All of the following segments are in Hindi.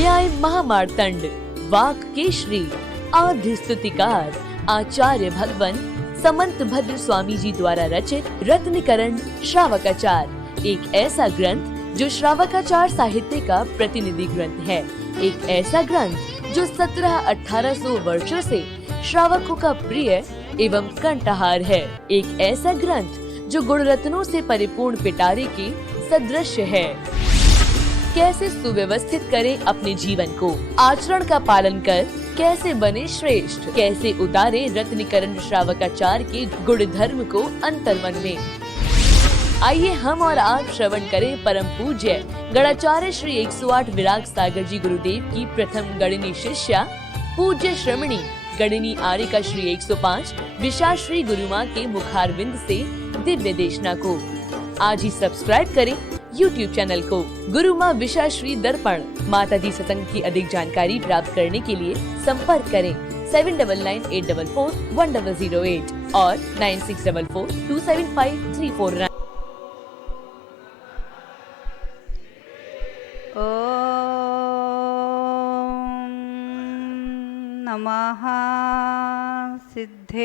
न्याय महामार्तंड वाक केशरी आद्य स्तुतिकार आचार्य भगवन समंत भद्र स्वामी जी द्वारा रचित रत्नकरण श्रावकाचार एक ऐसा ग्रंथ जो श्रावकाचार साहित्य का प्रतिनिधि ग्रंथ है। एक ऐसा ग्रंथ जो 1700-1800 वर्षों से श्रावकों का प्रिय एवं कंठहार है। एक ऐसा ग्रंथ जो गुण रत्नों से परिपूर्ण पिटारे की सदृश है। कैसे सुव्यवस्थित करें अपने जीवन को, आचरण का पालन कर कैसे बने श्रेष्ठ, कैसे उतारे रत्नकरण श्रावकाचार के गुण धर्म को अंतर्मन में। आइए हम और आप श्रवण करें परम पूज्य गणाचार्य श्री 108 विराग सागर जी गुरुदेव की प्रथम गणिनी शिष्या पूज्य श्रमणी गणिनी आर्यिका श्री 105 विशाश्री गुरुमा के मुखारविंद से दिव्य देशना को। आज ही सब्सक्राइब करें YouTube चैनल को गुरुमा विशाश्री दर्पण। माता दी सत्संग की अधिक जानकारी प्राप्त करने के लिए संपर्क करें 7998441008 और 9644275349। नमः सिद्धेभ्यः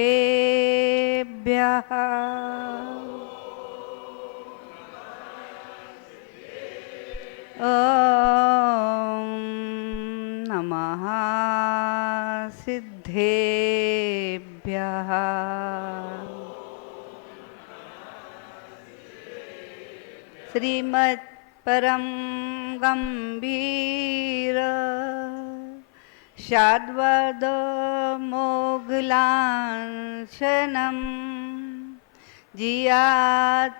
नमः सिद्धेभ्यः श्रीमत् परम गंभीर शाद्वद मोघलांशनम जिया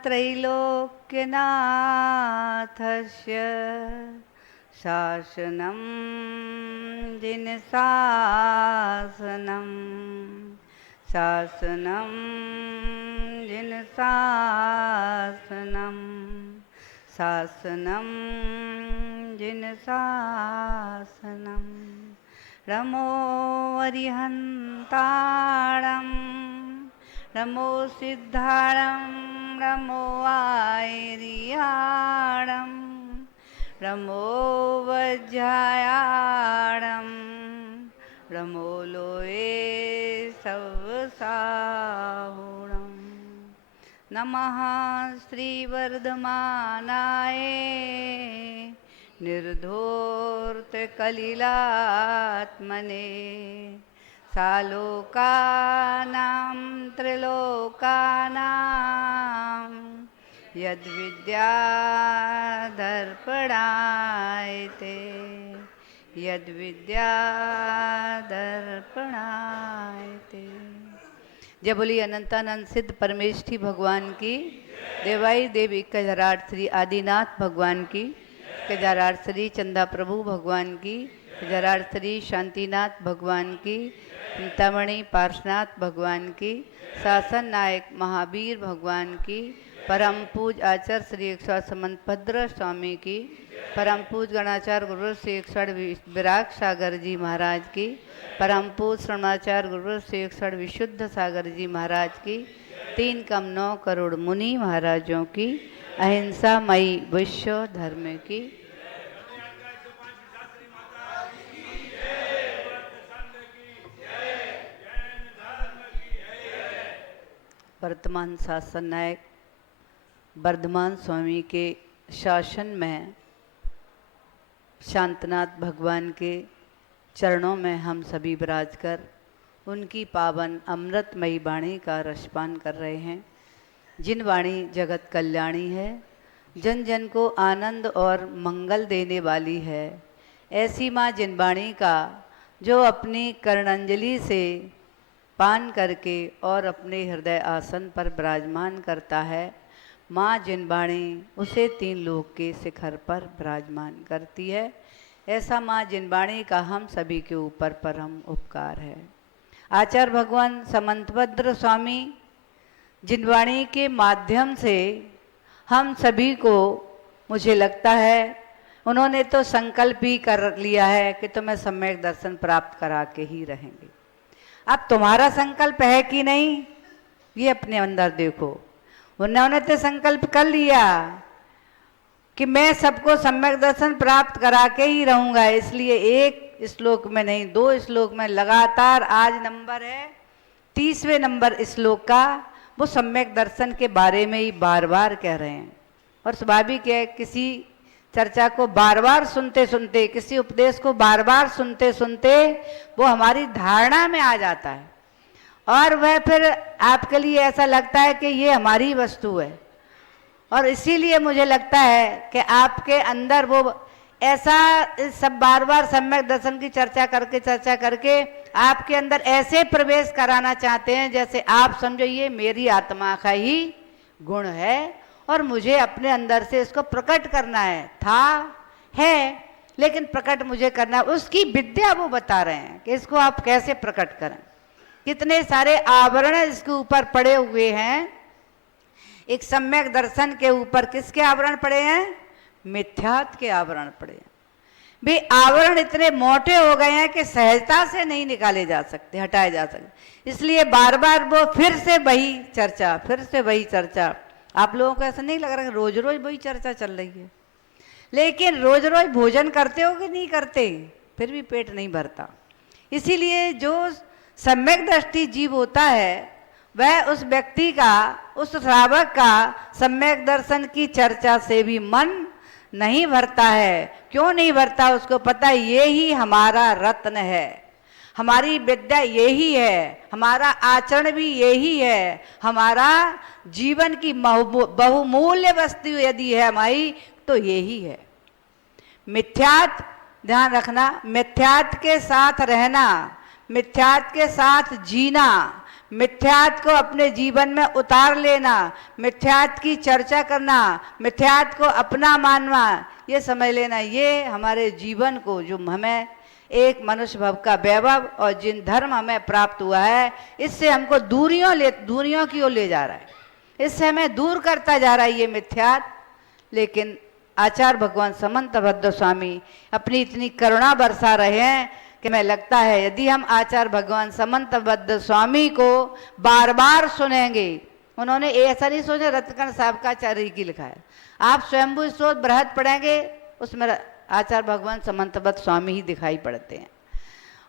त्रैलोक्यनाथस्य शासनं जिन शासनं शासनं जिन शासनं शासनं जिन शासनं रमो अरिहन्ताणं नमो सिद्धाणं नमो आयर्याणं नमो वज्रायाणं नमो लोये सवसाहुणं नमः श्रीवर्धमानाय निर्धूर्तकलिलात्मने सालोकानां त्रिलोकानां यद्विद्यादर्पणायते यद्विद्यादर्पणायते। जय बोली अनंतानंद सिद्ध परमेष्ठी भगवान की, देवाई देवी कजराट श्री आदिनाथ भगवान की, कजराट श्री चंदा प्रभु भगवान की, कजराट श्री शांतिनाथ भगवान की, चिंतामणि पार्शनाथ भगवान की, शासन नायक महावीर भगवान की, परम पूज आचार्य श्री 108 समंत भद्र स्वामी की, परम पूज गणाचार्य गुरु श्री 108 विराग सागर जी महाराज की, परम पूज श्रवणाचार्य गुरु श्री 108 विशुद्ध सागर जी महाराज की, 3 कम 9 करोड़ मुनि महाराजों की, अहिंसा मई विश्व धर्म की। वर्तमान शासन नायक वर्धमान स्वामी के शासन में शांतनाथ भगवान के चरणों में हम सभी विराज कर उनकी पावन अमृतमयी वाणी का रसपान कर रहे हैं। जिन वाणी जगत कल्याणी है, जन जन को आनंद और मंगल देने वाली है, ऐसी माँ जिन वाणी का जो अपनी कर्णांजलि से पान करके और अपने हृदय आसन पर विराजमान करता है, माँ जिनवाणी उसे 3 लोक के शिखर पर विराजमान करती है। ऐसा माँ जिनवाणी का हम सभी के ऊपर परम उपकार है। आचार्य भगवान समंतभद्र स्वामी जिनवाणी के माध्यम से हम सभी को, मुझे लगता है उन्होंने तो संकल्प ही कर लिया है कि तुम्हें सम्यक दर्शन प्राप्त करा के ही रहेंगे। अब तुम्हारा संकल्प है कि नहीं, ये अपने अंदर देखो। उन्होंने तो संकल्प कर लिया कि मैं सबको सम्यक दर्शन प्राप्त करा के ही रहूंगा, इसलिए एक श्लोक में नहीं 2 श्लोक में लगातार, आज नंबर है 30वें नंबर श्लोक का, वो सम्यक दर्शन के बारे में ही बार बार कह रहे हैं। और स्वाभाविक है, किसी चर्चा को बार बार सुनते सुनते, किसी उपदेश को बार बार सुनते सुनते वो हमारी धारणा में आ जाता है और वह फिर आपके लिए ऐसा लगता है कि ये हमारी वस्तु है। और इसीलिए मुझे लगता है कि आपके अंदर वो ऐसा सब बार बार सम्यक दर्शन की चर्चा करके आपके अंदर ऐसे प्रवेश कराना चाहते हैं जैसे आप समझो ये मेरी आत्मा का ही गुण है और मुझे अपने अंदर से इसको प्रकट करना है, लेकिन प्रकट मुझे करना है। उसकी विद्या वो बता रहे हैं कि इसको आप कैसे प्रकट करें। कितने सारे आवरण इसके ऊपर पड़े हुए हैं। एक सम्यक दर्शन के ऊपर किसके आवरण पड़े हैं? मिथ्यात्व के आवरण पड़े हैं। वे आवरण इतने मोटे हो गए हैं कि सहजता से नहीं निकाले जा सकते, हटाए जा सकते। इसलिए बार बार वो फिर से वही चर्चा। आप लोगों को ऐसा नहीं लग रहा कि रोज रोज वही चर्चा चल रही है? लेकिन रोज रोज भोजन करते हो कि नहीं करते, फिर भी पेट नहीं भरता। इसीलिए जो सम्यक दृष्टि जीव होता है वह उस व्यक्ति का, उस श्रावक का सम्यक दर्शन की चर्चा से भी मन नहीं भरता है। क्यों नहीं भरता? उसको पता है ये ही हमारा रत्न है, हमारी विद्या यही है, हमारा आचरण भी यही है, हमारा जीवन की बहुमूल्य वस्तु यदि है हमारी तो यही है। मिथ्यात्व, ध्यान रखना, मिथ्यात्व के साथ रहना, मिथ्यात्व के साथ जीना, मिथ्यात्व को अपने जीवन में उतार लेना, मिथ्यात्व की चर्चा करना, मिथ्यात्व को अपना मानना, ये समझ लेना ये हमारे जीवन को, जो हमें एक मनुष्य भव का वैभव और जिन धर्म हमें प्राप्त हुआ है, इससे हमको दूरियों की ओर ले जा रहा है, इससे हमें दूर करता जा रहा है ये मिथ्यात्व। लेकिन आचार्य भगवान समंत भद्र स्वामी अपनी इतनी करुणा बरसा रहे हैं कि मैं लगता है यदि हम आचार्य भगवान समंत भद्र स्वामी को बार बार सुनेंगे, उन्होंने ऐसा नहीं सोचा रत्नकर्ण साहब का आचार्य की लिखा है, आप स्वयंभू स्रोत बृहद पढ़ेंगे उसमें आचार्य भगवान समंत भद्र स्वामी ही दिखाई पड़ते हैं।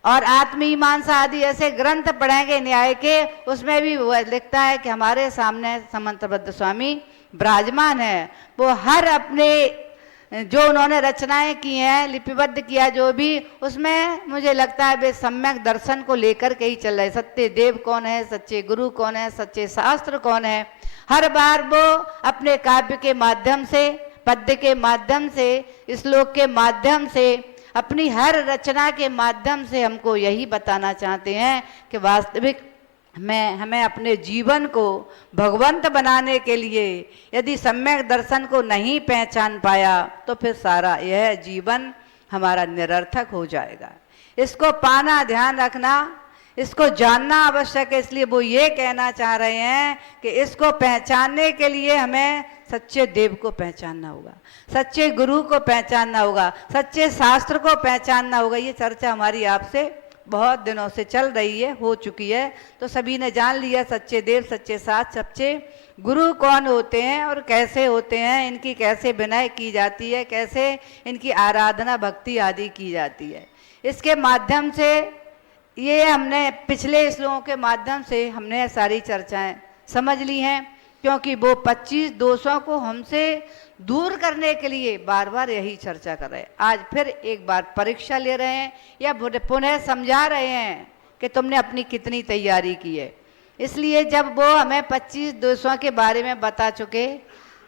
और आत्ममीमांसा आदि ऐसे ग्रंथ पढ़ेंगे न्याय के, उसमें भी वो लिखता है कि हमारे सामने समंत भद्र स्वामी विराजमान है। वो हर अपने जो उन्होंने रचनाएं की हैं, लिपिबद्ध किया जो भी, उसमें मुझे लगता है वे सम्यक दर्शन को लेकर के ही चल रहे। सत्य देव कौन है, सच्चे गुरु कौन है, सच्चे शास्त्र कौन है, हर बार वो अपने काव्य के माध्यम से, पद्य के माध्यम से, श्लोक के माध्यम से, अपनी हर रचना के माध्यम से हमको यही बताना चाहते हैं कि वास्तविक हमें अपने जीवन को भगवंत बनाने के लिए यदि सम्यक दर्शन को नहीं पहचान पाया तो फिर सारा यह जीवन हमारा निरर्थक हो जाएगा। इसको पाना, ध्यान रखना, इसको जानना आवश्यक है। इसलिए वो ये कहना चाह रहे हैं कि इसको पहचानने के लिए हमें सच्चे देव को पहचानना होगा, सच्चे गुरु को पहचानना होगा, सच्चे शास्त्र को पहचानना होगा। ये चर्चा हमारी आपसे बहुत दिनों से चल रही है, हो चुकी है, तो सभी ने जान लिया सच्चे देव, सच्चे शास्त्र, सच्चे गुरु कौन होते हैं और कैसे होते हैं, इनकी कैसे विनय की जाती है, कैसे इनकी आराधना भक्ति आदि की जाती है। इसके माध्यम से ये हमने पिछले श्लोकों के माध्यम से हमने सारी चर्चाएं समझ ली हैं, क्योंकि वो 25 दोषों को हमसे दूर करने के लिए बार बार यही चर्चा कर रहे हैं। आज फिर एक बार परीक्षा ले रहे हैं या पुनः समझा रहे हैं कि तुमने अपनी कितनी तैयारी की है। इसलिए जब वो हमें 25 दोषों के बारे में बता चुके,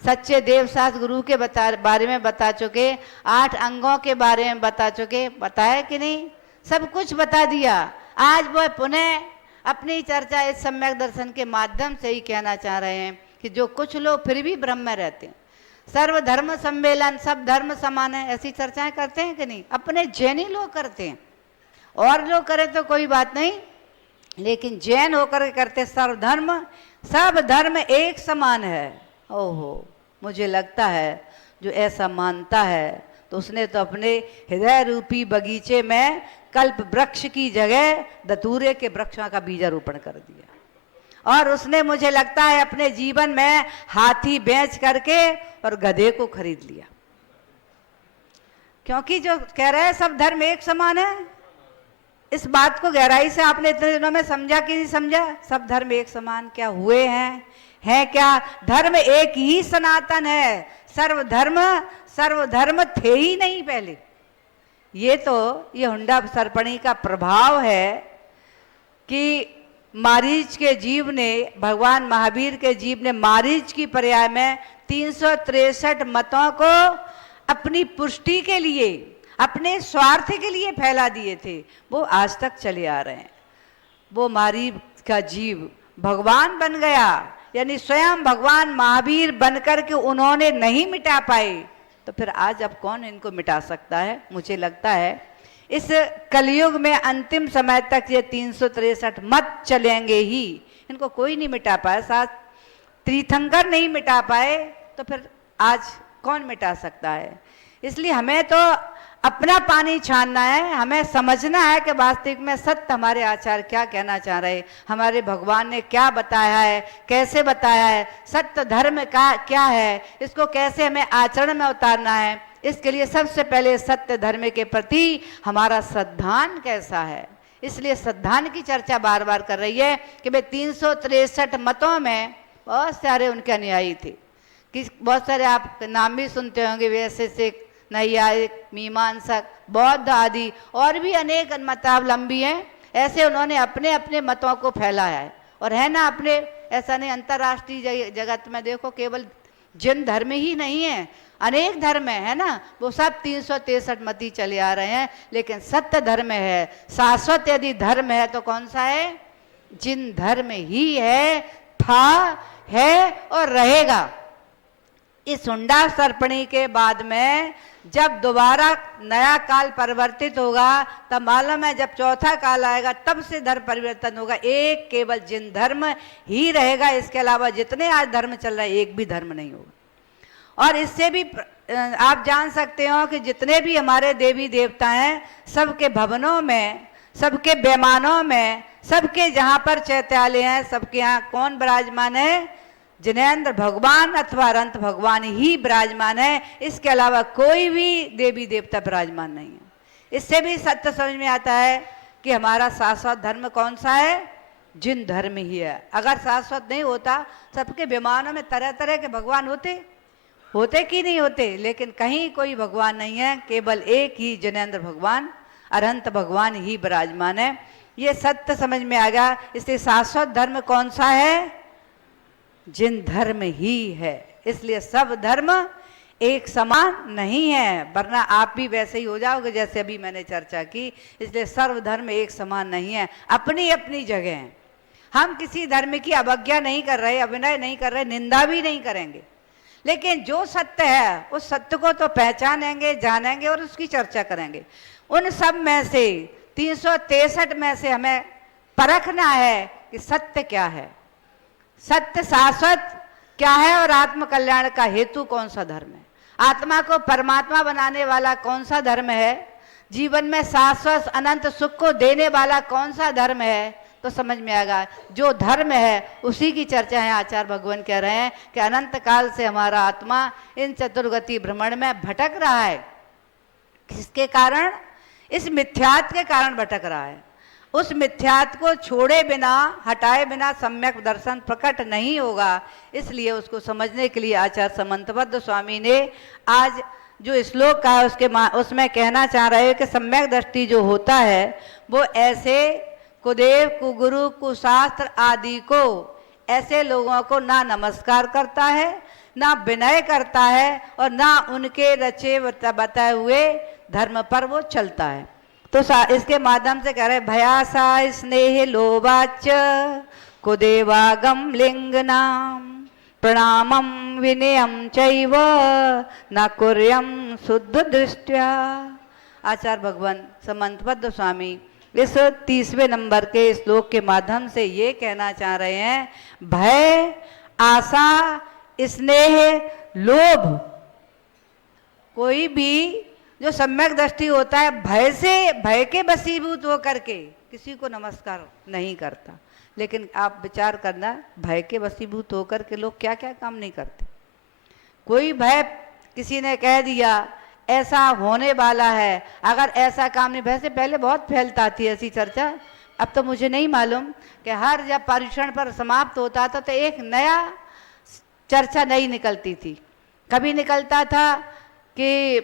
सच्चे देव शास्त्र गुरु के बारे में बता चुके, 8 अंगों के बारे में बता चुके, बताया कि नहीं, सब कुछ बता दिया। आज वो पुनः अपनी चर्चा इस सम्यक दर्शन के माध्यम से ही कहना चाह रहे हैं कि जो कुछ लोग फिर भी ब्रह्म में रहते हैं, सर्वधर्म सम्मेलन, सब धर्म समान है, ऐसी चर्चाएं करते हैं कि नहीं? अपने जैनी लोग करते हैं, और लोग करें तो कोई बात नहीं, लेकिन जैन होकर करते सर्वधर्म, सब धर्म एक समान है। ओहो, मुझे लगता है जो ऐसा मानता है तो उसने तो अपने हृदय रूपी बगीचे में कल्प वृक्ष की जगह धतूरे के वृक्षों का बीजारोपण कर दिया, और उसने मुझे लगता है अपने जीवन में हाथी बेच करके और गधे को खरीद लिया। क्योंकि जो कह रहे हैं सब धर्म एक समान है, इस बात को गहराई से आपने इतने दिनों में समझा कि नहीं समझा? सब धर्म एक समान क्या हुए हैं क्या? धर्म एक ही सनातन है, सर्वधर्म थे ही नहीं पहले। ये हुंडा सर्पणी का प्रभाव है कि मारीच के जीव ने, भगवान महावीर के जीव ने मारीच की पर्याय में 363 मतों को अपनी पुष्टि के लिए, अपने स्वार्थ के लिए फैला दिए थे, वो आज तक चले आ रहे हैं। वो मारीच का जीव भगवान बन गया, यानी स्वयं भगवान महावीर बनकर के उन्होंने नहीं मिटा पाए, तो फिर आज अब कौन इनको मिटा सकता है? मुझे लगता है इस कलयुग में अंतिम समय तक ये 363 मत चलेंगे ही, इनको कोई नहीं मिटा पाए। साथ तीर्थंकर नहीं मिटा पाए, तो फिर आज कौन मिटा सकता है? इसलिए हमें तो अपना पानी छानना है, हमें समझना है कि वास्तविक में सत्य हमारे आचार्य क्या कहना चाह रहे, हमारे भगवान ने क्या बताया है, कैसे बताया है, सत्य धर्म का क्या है, इसको कैसे हमें आचरण में उतारना है। इसके लिए सबसे पहले सत्य धर्म के प्रति हमारा श्रद्धान कैसा है। इसलिए श्रद्धान की चर्चा बार बार कर रही है कि भाई 363 मतों में बहुत सारे उनके अनुयायी थे, कि बहुत सारे आप नाम भी सुनते होंगे, वैशेषिक, नैयायिक, मीमांसक, बौद्ध आदि और भी अनेक मतावलंबी हैं। ऐसे उन्होंने अपने अपने मतों को फैलाया है, और है ना अपने, ऐसा नहीं, अंतर्राष्ट्रीय जगत में देखो केवल जिन धर्म ही नहीं है, अनेक धर्म है ना, वो सब 363 मत ही चले आ रहे हैं। लेकिन सत्य धर्म है, शाश्वत यदि धर्म है तो कौन सा है? जिन धर्म ही है, था, है और रहेगा। इस हुंडा सर्पणी के बाद में जब दोबारा नया काल परिवर्तित होगा, तब मालूम है जब चौथा काल आएगा तब से धर्म परिवर्तन होगा। एक केवल जिन धर्म ही रहेगा, इसके अलावा जितने आज धर्म चल रहे हैं एक भी धर्म नहीं होगा। और इससे भी आप जान सकते हो कि जितने भी हमारे देवी देवता हैं, सबके भवनों में, सबके बेमानों में, सबके जहाँ पर चैत्यालय हैं, सबके यहाँ कौन विराजमान है? जिनेंद्र भगवान अथवा अनंत भगवान ही विराजमान है, इसके अलावा कोई भी देवी देवता विराजमान नहीं है। इससे भी सत्य समझ में आता है कि हमारा शाश्वत धर्म कौन सा है? जिन धर्म ही है। अगर शाश्वत नहीं होता, सबके विमानों में तरह तरह के भगवान होते कि नहीं होते, लेकिन कहीं कोई भगवान नहीं है, केवल एक ही जिनेंद्र भगवान, अनंत भगवान ही विराजमान है। ये सत्य समझ में आ गया। इसलिए शाश्वत धर्म कौन सा है? जिन धर्म ही है। इसलिए सब धर्म एक समान नहीं है, वरना आप भी वैसे ही हो जाओगे जैसे अभी मैंने चर्चा की। इसलिए सर्व धर्म एक समान नहीं है, अपनी अपनी जगह है। हम किसी धर्म की अवज्ञा नहीं कर रहे, अभिनय नहीं कर रहे, निंदा भी नहीं करेंगे, लेकिन जो सत्य है उस सत्य को तो पहचानेंगे, जानेंगे और उसकी चर्चा करेंगे। उन सब में से 363 में से हमें परखना है कि सत्य क्या है, सत्य शाश्वत क्या है, और आत्म कल्याण का हेतु कौन सा धर्म है, आत्मा को परमात्मा बनाने वाला कौन सा धर्म है, जीवन में शाश्वत अनंत सुख को देने वाला कौन सा धर्म है, तो समझ में आएगा। जो धर्म है उसी की चर्चा है। आचार्य भगवान कह रहे हैं कि अनंत काल से हमारा आत्मा इन चतुर्गति भ्रमण में भटक रहा है। किसके कारण? इस मिथ्यात्व के कारण भटक रहा है। उस मिथ्यात्व को छोड़े बिना, हटाए बिना सम्यक दर्शन प्रकट नहीं होगा। इसलिए उसको समझने के लिए आचार्य समंतबद्ध स्वामी ने आज जो श्लोक कहा उसमें कहना चाह रहे हैं कि सम्यक दृष्टि जो होता है वो ऐसे कुदेव, कुगुरु, कुशास्त्र आदि को, ऐसे लोगों को ना नमस्कार करता है, ना विनय करता है, और ना उनके रचे बताए हुए धर्म पर वो चलता है। तो इसके माध्यम से कह रहे भयासा स्नेह लोभाच कुदेवागम लिंगनाम प्रणामम विनयम चैव न कुर्यम शुद्ध दृष्टया। आचार्य भगवान समंतबद्ध स्वामी इस 30वें नंबर के श्लोक के माध्यम से ये कहना चाह रहे हैं, भय, आशा, स्नेह, लोभ, कोई भी जो सम्यक दृष्टि होता है भय के वशीभूत होकर के किसी को नमस्कार नहीं करता। लेकिन आप विचार करना, भय के वशीभूत होकर के लोग क्या क्या काम नहीं करते। कोई भय, किसी ने कह दिया ऐसा होने वाला है, अगर ऐसा काम नहीं, वैसे पहले बहुत फैलता थी ऐसी चर्चा, अब तो मुझे नहीं मालूम कि हर जब पर्युषण पर समाप्त होता था तो एक नया चर्चा नई निकलती थी। कभी निकलता था कि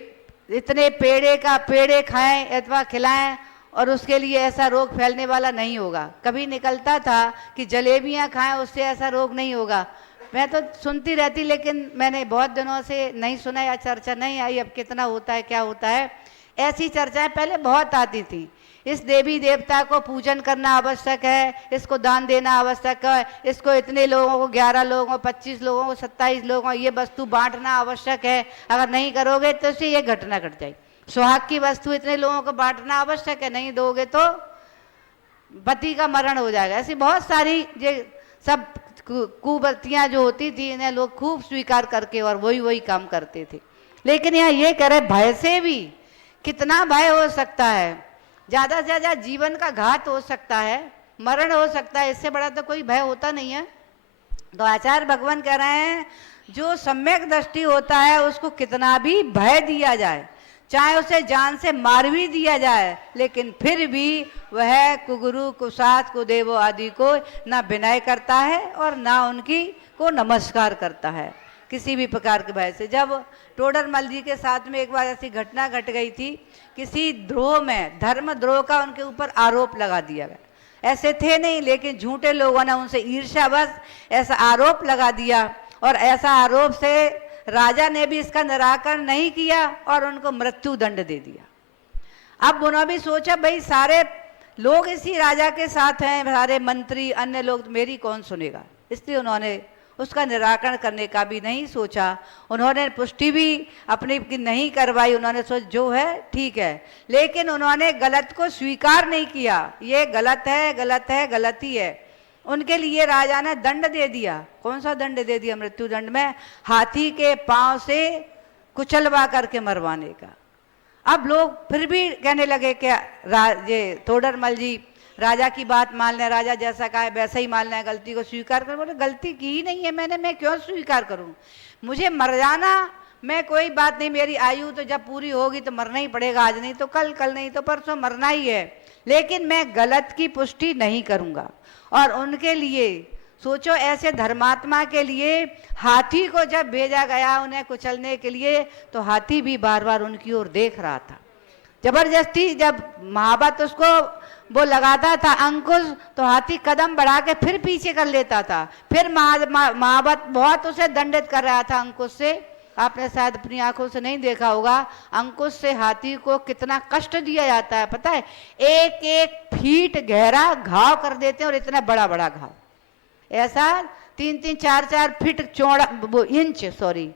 इतने पेड़े खाएं अथवा खिलाएं और उसके लिए ऐसा रोग फैलने वाला नहीं होगा। कभी निकलता था कि जलेबियां खाएं उससे ऐसा रोग नहीं होगा। मैं तो सुनती रहती, लेकिन मैंने बहुत दिनों से नहीं सुना या चर्चा नहीं आई। अब कितना होता है क्या होता है, ऐसी चर्चाएं पहले बहुत आती थी। इस देवी देवता को पूजन करना आवश्यक है, इसको दान देना आवश्यक है, इसको इतने लोगों को 11 लोगों को 25 लोगों को 27 लोगों को ये वस्तु बांटना आवश्यक है, अगर नहीं करोगे तो इससे ये घटना घट जाएगी। सुहाग की वस्तु इतने लोगों को बांटना आवश्यक है, नहीं दोगे तो पति का मरण हो जाएगा। ऐसी बहुत सारी ये सब कुवृत्तियां जो होती थी, इन्हें लोग खूब स्वीकार करके और वही काम करते थे। लेकिन यहाँ ये कह रहे भय से भी कितना भय हो सकता है, ज्यादा से ज्यादा जीवन का घात हो सकता है, मरण हो सकता है, इससे बड़ा तो कोई भय होता नहीं है। तो आचार्य भगवान कह रहे हैं जो सम्यक दृष्टि होता है उसको कितना भी भय दिया जाए, चाहे उसे जान से मार भी दिया जाए, लेकिन फिर भी वह कुगुरु कुसात कुदेवो आदि को ना विनय करता है और ना उनकी को नमस्कार करता है किसी भी प्रकार के भय से। जब टोडरमल जी के साथ में एक बार ऐसी घटना घट गई थी, किसी द्रोह में धर्म द्रोह का उनके ऊपर आरोप लगा दिया गया। ऐसे थे नहीं, लेकिन झूठे लोगों ने उनसे ईर्ष्यावश ऐसा आरोप लगा दिया और ऐसा आरोप से राजा ने भी इसका निराकरण नहीं किया और उनको मृत्यु दंड दे दिया। अब उन्होंने भी सोचा भाई सारे लोग इसी राजा के साथ हैं, सारे मंत्री अन्य लोग, मेरी कौन सुनेगा, इसलिए उन्होंने उसका निराकरण करने का भी नहीं सोचा। उन्होंने पुष्टि भी अपनी की नहीं करवाई, उन्होंने सोचा जो है ठीक है, लेकिन उन्होंने गलत को स्वीकार नहीं किया, ये गलत है गलत है गलत ही है। उनके लिए राजा ने दंड दे दिया। कौन सा दंड दे दिया? मृत्यु दंड में हाथी के पांव से कुचलवा करके मरवाने का। अब लोग फिर भी कहने लगे कि ये तोडरमल जी राजा की बात मान लें, राजा जैसा कहा है वैसा ही मान लें, गलती को स्वीकार कर। बोले गलती की ही नहीं है मैंने, मैं क्यों स्वीकार करूं, मुझे मर जाना मैं कोई बात नहीं, मेरी आयु तो जब पूरी होगी तो मरना ही पड़ेगा, आज नहीं तो कल, कल नहीं तो परसों मरना ही है, लेकिन मैं गलत की पुष्टि नहीं करूंगा। और उनके लिए सोचो, ऐसे धर्मात्मा के लिए हाथी को जब भेजा गया उन्हें कुचलने के लिए, तो हाथी भी बार बार उनकी ओर देख रहा था। जबरदस्ती जब महावत उसको वो लगाता था अंकुश, तो हाथी कदम बढ़ा के फिर पीछे कर लेता था। फिर महावत बहुत उसे दंडित कर रहा था अंकुश से। आपने शायद अपनी आंखों से नहीं देखा होगा, अंकुश से हाथी को कितना कष्ट दिया जाता है पता है। एक एक फीट गहरा घाव कर देते हैं, और इतना बड़ा बड़ा घाव, ऐसा 3-3, 4-4 फीट चौड़ा, वो इंच सॉरी,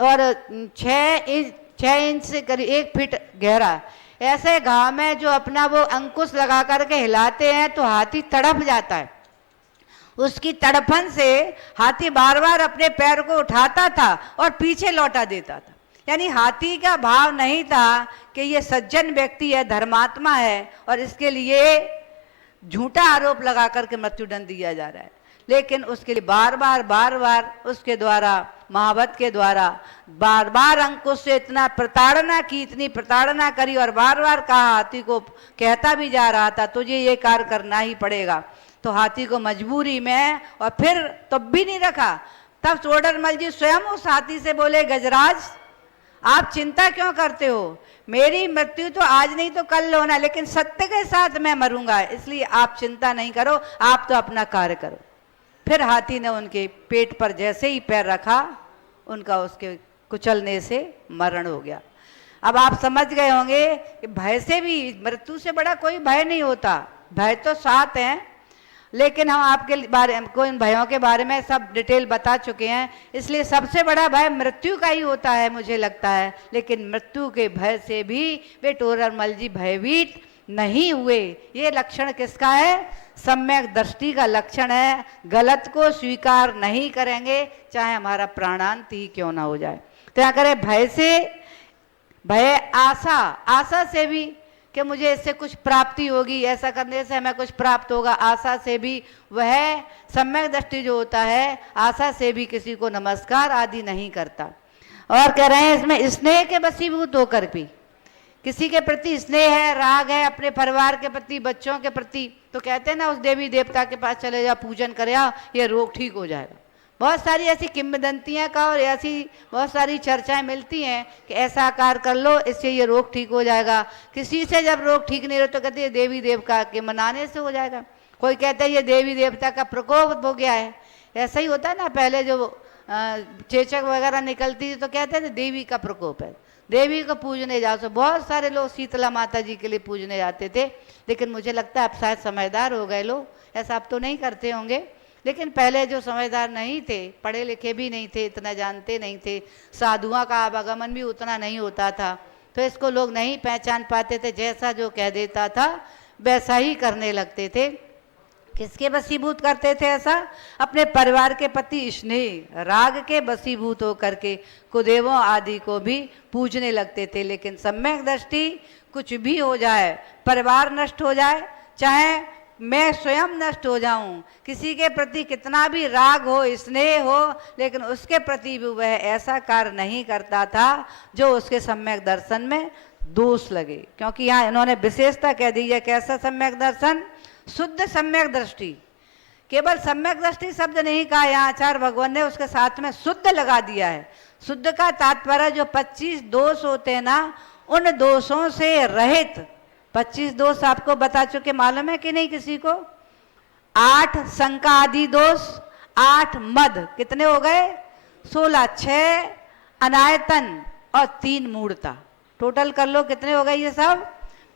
और 6 इंच से करीब 1 फीट गहरा, ऐसे घाव में जो अपना वो अंकुश लगा करके हिलाते हैं तो हाथी तड़प जाता है। उसकी तड़पन से हाथी बार बार अपने पैर को उठाता था और पीछे लौटा देता था। यानी हाथी का भाव नहीं था कि ये सज्जन व्यक्ति है, धर्मात्मा है, और इसके लिए झूठा आरोप लगा करके मृत्युदंड दिया जा रहा है। लेकिन उसके लिए बार बार उसके द्वारा, महावत के द्वारा बार बार अंकुश से इतना प्रताड़ना की, इतनी प्रताड़ना करी, और बार बार कहा, हाथी को कहता भी जा रहा था तुझे ये कार्य करना ही पड़ेगा। तो हाथी को मजबूरी में, और फिर तब भी नहीं रखा, तब तोडरमल जी स्वयं उस हाथी से बोले, गजराज आप चिंता क्यों करते हो, मेरी मृत्यु तो आज नहीं तो कल होना, लेकिन सत्य के साथ मैं मरूंगा, इसलिए आप चिंता नहीं करो, आप तो अपना कार्य करो। फिर हाथी ने उनके पेट पर जैसे ही पैर रखा, उनका उसके कुचलने से मरण हो गया। अब आप समझ गए होंगे कि भय से भी, मृत्यु से बड़ा कोई भय नहीं होता। भय तो साथ हैं, लेकिन हम आपके बारे को इन भयों के बारे में सब डिटेल बता चुके हैं, इसलिए सबसे बड़ा भय मृत्यु का ही होता है मुझे लगता है। लेकिन मृत्यु के भय से भी वे तोडरमल जी भयभीत नहीं हुए। ये लक्षण किसका है? सम्यक दृष्टि का लक्षण है। गलत को स्वीकार नहीं करेंगे, चाहे हमारा प्राणांत ही क्यों ना हो जाए। तो क्या करें? भय से, भय आशा से भी कि मुझे इससे कुछ प्राप्ति होगी, ऐसा करने से हमें कुछ प्राप्त होगा, आशा से भी वह सम्यक दृष्टि जो होता है, आशा से भी किसी को नमस्कार आदि नहीं करता। और कह रहे हैं इसमें स्नेह के वशीभूत होकर भी, किसी के प्रति स्नेह है, राग है, अपने परिवार के प्रति, बच्चों के प्रति, तो कहते हैं ना उस देवी देवता के पास चले जा, पूजन करे आ, ये रोग ठीक हो जाएगा। बहुत सारी ऐसी किंवदंतियां का और ऐसी बहुत सारी चर्चाएं मिलती हैं कि ऐसा कार्य कर लो, इससे ये रोग ठीक हो जाएगा। किसी से जब रोग ठीक नहीं हो तो कहते हैं देवी देवता के मनाने से हो जाएगा। कोई कहता है ये देवी देवता का प्रकोप हो गया है। ऐसा ही होता है ना, पहले जो चेचक वगैरह निकलती थी तो कहते हैं देवी का प्रकोप है, देवी को पूजने जाओ। तो बहुत सारे लोग शीतला माता जी के लिए पूजने जाते थे, लेकिन मुझे लगता है अब शायद समझदार हो गए लोग, ऐसा अब तो नहीं करते होंगे। लेकिन पहले जो समझदार नहीं थे, पढ़े लिखे भी नहीं थे, इतना जानते नहीं थे, साधुओं का आवागमन भी उतना नहीं होता था, तो इसको लोग नहीं पहचान पाते थे, जैसा जो कह देता था वैसा ही करने लगते थे। किसके वशीभूत करते थे ऐसा? अपने परिवार के प्रति स्नेह राग के वशीभूत होकर के कुदेवों आदि को भी पूजने लगते थे। लेकिन सम्यक दृष्टि, कुछ भी हो जाए, परिवार नष्ट हो जाए, चाहे मैं स्वयं नष्ट हो जाऊं, किसी के प्रति कितना भी राग हो, स्नेह हो, लेकिन उसके प्रति भी वह ऐसा कार्य नहीं करता था जो उसके सम्यक दर्शन में दोष लगे। क्योंकि यहाँ इन्होंने विशेषता कह दी है। कैसा सम्यक दर्शन? शुद्ध सम्यक दृष्टि। केवल सम्यक दृष्टि शब्द नहीं कहा यहाँ आचार्य भगवान ने, उसके साथ में शुद्ध लगा दिया है। शुद्ध का तात्पर्य जो 25 दोष होते हैं ना, उन दोषों से रहित। 25 दोष आपको बता चुके, मालूम है कि नहीं किसी को? 8 शंका आदि दोष, 8 मद, कितने हो गए? 16, 6 अनायतन और 3 मूढ़ता। टोटल कर लो कितने हो गए ये सब?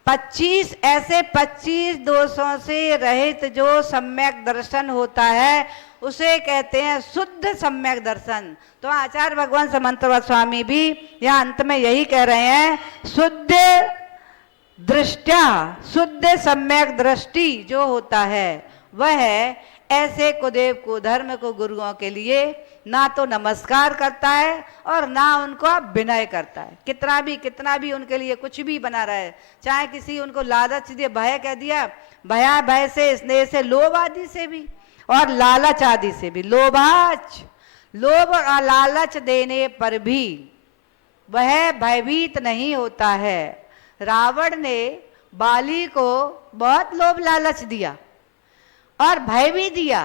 25। ऐसे 25 दोषों से रहित जो सम्यक दर्शन होता है उसे कहते हैं शुद्ध सम्यक दर्शन। तो आचार्य भगवान समंतवत स्वामी भी यहाँ अंत में यही कह रहे हैं, शुद्ध दृष्टया, शुद्ध सम्यक दृष्टि जो होता है वह ऐसे कुदेव को, धर्म को, गुरुओं के लिए ना तो नमस्कार करता है और ना उनको विनय करता है। कितना भी उनके लिए कुछ भी बना रहे, चाहे किसी उनको लालच दिए, भय कह दिया, भया भय से, स्नेह से, लोभ आदि से भी और लालच आदि से भी, लोभ और लालच देने पर भी वह भयभीत नहीं होता है। रावण ने बाली को बहुत लोभ लालच दिया और भय भी दिया।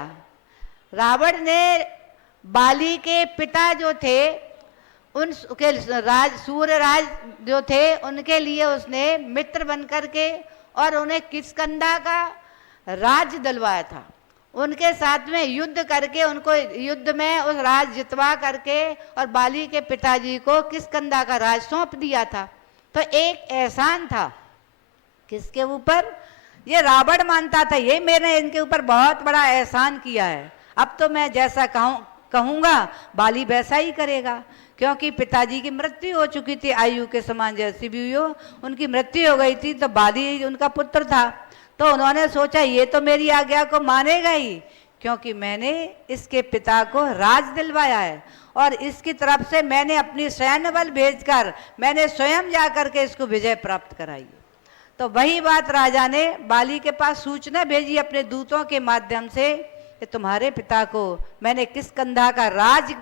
रावण ने बाली के पिता जो थे, उनके सूर्यराज जो थे, उनके लिए उसने मित्र बनकर के और उन्हें किष्किंधा का राज दिलवाया था। उनके साथ में युद्ध करके, उनको युद्ध में उस राज जितवा करके और बाली के पिताजी को किष्किंधा का राज सौंप दिया था। तो एक एहसान था किसके ऊपर? ये रावण मानता था ये मैंने इनके ऊपर बहुत बड़ा एहसान किया है, अब तो मैं जैसा कहूँगा बाली वैसा ही करेगा। क्योंकि पिताजी की मृत्यु हो चुकी थी, आयु के समान जैसी भी हो, उनकी मृत्यु हो गई थी, तो बाली उनका पुत्र था। तो उन्होंने सोचा ये तो मेरी आज्ञा को मानेगा ही, क्योंकि मैंने इसके पिता को राज दिलवाया है और इसकी तरफ से मैंने अपनी सैन्य बल भेजकर मैंने स्वयं जाकर के इसको विजय प्राप्त कराई। तो वही बात राजा ने बाली के पास सूचना भेजी अपने दूतों के माध्यम से कि तुम्हारे पिता को मैंने किष्किंधा का राज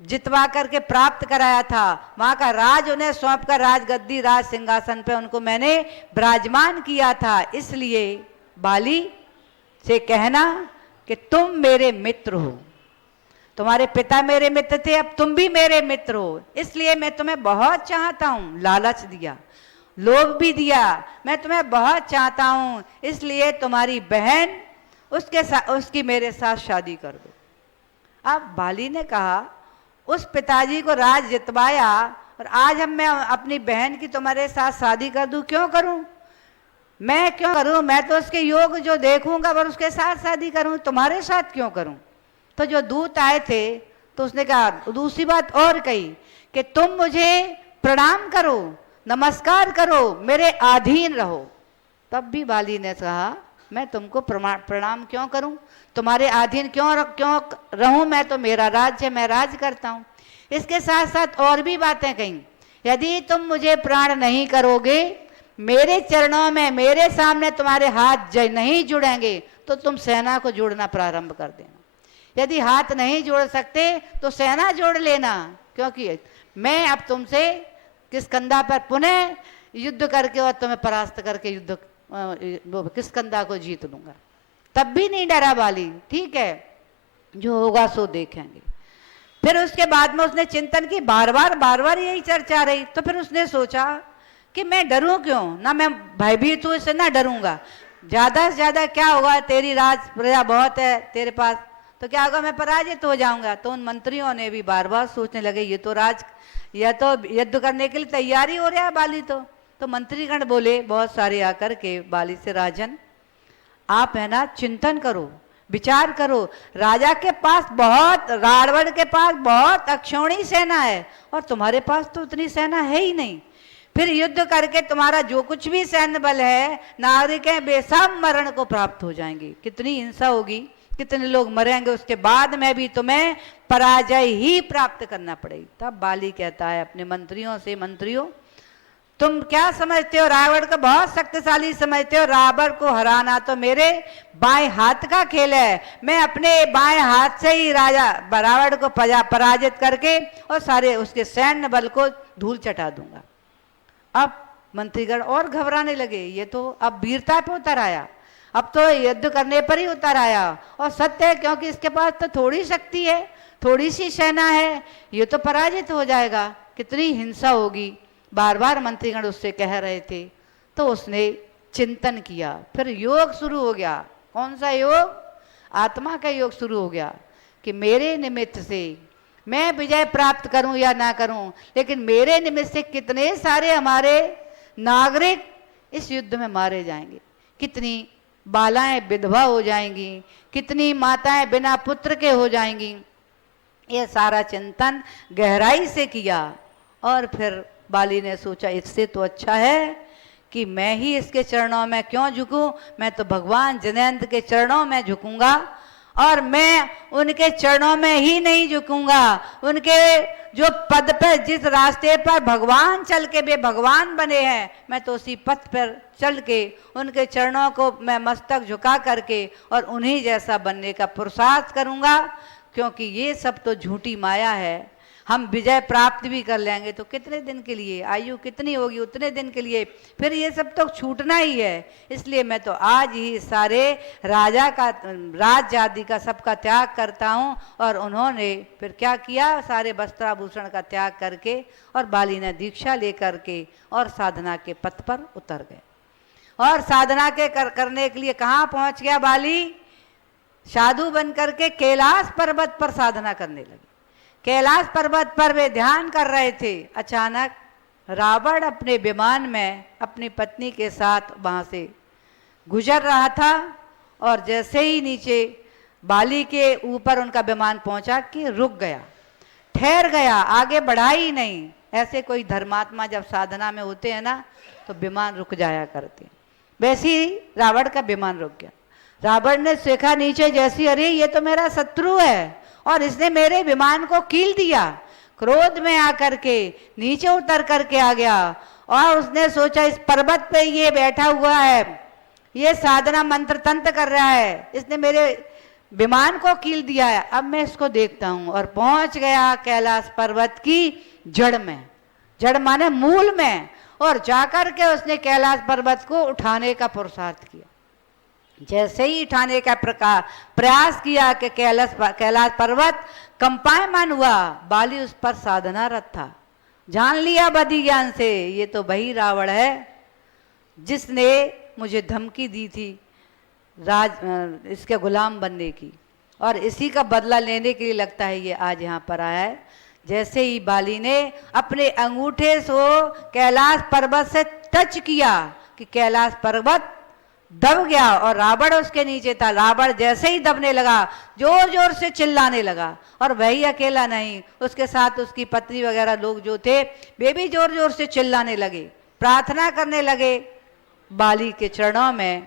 जितवा करके प्राप्त कराया था, वहां का राज उन्हें सौंप कर राज गद्दी, राज सिंहासन पे उनको मैंने विराजमान किया था। इसलिए बाली से कहना कि तुम मेरे मित्र हो, तुम्हारे पिता मेरे मित्र थे, अब तुम भी मेरे मित्र हो, इसलिए मैं तुम्हें बहुत चाहता हूं। लालच दिया, लोभ भी दिया, मैं तुम्हें बहुत चाहता हूं, इसलिए तुम्हारी बहन उसकी मेरे साथ शादी कर दो। अब बाली ने कहा उस पिताजी को राज जितवाया और आज मैं अपनी बहन की तुम्हारे साथ शादी कर दूं, क्यों करूं? मैं क्यों करूं? मैं तो उसके योग जो देखूंगा और उसके साथ शादी करूं, तुम्हारे साथ क्यों करूं? तो जो दूत आए थे तो उसने कहा, दूसरी बात और कही कि तुम मुझे प्रणाम करो, नमस्कार करो, मेरे अधीन रहो। तब भी बाली ने कहा मैं तुमको प्रणाम क्यों करूं, तुम्हारे अधीन क्यों रहूं, मैं तो मेरा राज्य, मैं राज करता हूं। इसके साथ साथ और भी बातें कही, यदि तुम मुझे प्राण नहीं करोगे, मेरे चरणों में, मेरे सामने तुम्हारे हाथ नहीं जुड़ेंगे तो तुम सेना को जोड़ना प्रारंभ कर देना। यदि हाथ नहीं जोड़ सकते तो सेना जोड़ लेना, क्योंकि मैं अब तुमसे किष्किंधा पर पुनः युद्ध करके और तुम्हें परास्त करके किष्किंधा को जीत लूंगा। तब भी नहीं डरा बाली। ठीक है, जो होगा सो देखेंगे। फिर उसके बाद में उसने चिंतन की, बार बार यही चर्चा रही। तो फिर उसने सोचा कि मैं डरूं क्यों ना, मैं भयभीत हूं, इससे ना डरूंगा। ज्यादा से ज्यादा क्या होगा, तेरी राज प्रजा बहुत है तेरे पास, तो क्या होगा, मैं पराजित हो जाऊंगा। तो उन मंत्रियों ने भी बार बार सोचने लगे, ये तो युद्ध करने के लिए तैयारी हो रहा है बाली। तो मंत्रीगण बोले बहुत सारे आकर के बाली से, राजन आप है ना चिंतन करो, विचार करो, राजा के पास बहुत, रावण के पास बहुत अक्षौणी सेना है और तुम्हारे पास तो उतनी सेना है ही नहीं। फिर युद्ध करके तुम्हारा जो कुछ भी सैन्य बल है, नागरिकें बेसाम मरण को प्राप्त हो जाएंगी। कितनी हिंसा होगी, कितने लोग मरेंगे, उसके बाद में भी तुम्हें पराजय ही प्राप्त करना पड़ेगी। तब बाली कहता है अपने मंत्रियों से, मंत्रियों तुम क्या समझते हो, रावण को बहुत शक्तिशाली समझते हो। रावण को हराना तो मेरे बाएं हाथ का खेल है। मैं अपने बाएं हाथ से ही रावण को पराजित करके और सारे उसके सैन्य बल को धूल चटा दूंगा। अब मंत्रीगण और घबराने लगे, ये तो अब वीरता पे उतर आया, अब तो युद्ध करने पर ही उतर आया। और सत्य है, क्योंकि इसके पास तो थोड़ी शक्ति है, थोड़ी सी सेना है, ये तो पराजित हो जाएगा, कितनी हिंसा होगी। बार बार मंत्रीगण उससे कह रहे थे। तो उसने चिंतन किया, फिर योग शुरू हो गया। कौन सा योग? आत्मा का योग शुरू हो गया कि मेरे निमित्त से मैं विजय प्राप्त करूं या ना करूं, लेकिन मेरे निमित्त से कितने सारे हमारे नागरिक इस युद्ध में मारे जाएंगे, कितनी बालाएं विधवा हो जाएंगी, कितनी माताएं बिना पुत्र के हो जाएंगी। ये सारा चिंतन गहराई से किया और फिर बाली ने सोचा, इससे तो अच्छा है कि मैं ही इसके चरणों में क्यों झुकूं, मैं तो भगवान जिनेंद्र के चरणों में झुकूंगा। और मैं उनके चरणों में ही नहीं झुकूंगा, उनके जो पद पर, जिस रास्ते पर भगवान चल के वे भगवान बने हैं, मैं तो उसी पथ पर चल के उनके चरणों को मैं मस्तक झुका करके और उन्हीं जैसा बनने का पुरुषार्थ करूंगा। क्योंकि ये सब तो झूठी माया है। हम विजय प्राप्त भी कर लेंगे तो कितने दिन के लिए, आयु कितनी होगी उतने दिन के लिए, फिर ये सब तो छूटना ही है। इसलिए मैं तो आज ही सारे राजा का, राज आदि का सबका त्याग करता हूँ। और उन्होंने फिर क्या किया, सारे वस्त्राभूषण का त्याग करके और बाली ने दीक्षा लेकर के और साधना के पथ पर उतर गए। और साधना के करने के लिए कहाँ पहुँच गया बाली? साधु बन करके कैलाश पर्वत पर साधना करने लगे। कैलाश पर्वत पर वे ध्यान कर रहे थे। अचानक रावण अपने विमान में अपनी पत्नी के साथ वहां से गुजर रहा था और जैसे ही नीचे बाली के ऊपर उनका विमान पहुंचा कि रुक गया, ठहर गया, आगे बढ़ा ही नहीं। ऐसे कोई धर्मात्मा जब साधना में होते हैं ना तो विमान रुक जाया करते, वैसे ही रावण का विमान रुक गया। रावण ने देखा नीचे जैसी, अरे ये तो मेरा शत्रु है और इसने मेरे विमान को कील दिया। क्रोध में आकर के नीचे उतर करके आ गया और उसने सोचा, इस पर्वत पे ये बैठा हुआ है, ये साधना मंत्र तंत्र कर रहा है, इसने मेरे विमान को कील दिया है, अब मैं इसको देखता हूं। और पहुंच गया कैलाश पर्वत की जड़ में, जड़ माने मूल में, और जाकर के उसने कैलाश पर्वत को उठाने का पुरुषार्थ किया। जैसे ही उठाने का प्रयास किया कि कैलाश पर्वत कंपायमान हुआ, बाली उस पर साधनारत था। जान लिया बदी ज्ञान से, ये तो वही रावण है जिसने मुझे धमकी दी थी इसके गुलाम बनने की, और इसी का बदला लेने के लिए लगता है ये आज यहाँ पर आया है। जैसे ही बाली ने अपने अंगूठे से कैलाश पर्वत से टच किया कि कैलाश पर्वत दब गया और रावण उसके नीचे था। रावण जैसे ही दबने लगा, जोर जोर से चिल्लाने लगा, और वही अकेला नहीं, उसके साथ उसकी पत्नी वगैरह लोग जो थे वे भी जोर जोर से चिल्लाने लगे, प्रार्थना करने लगे बाली के चरणों में।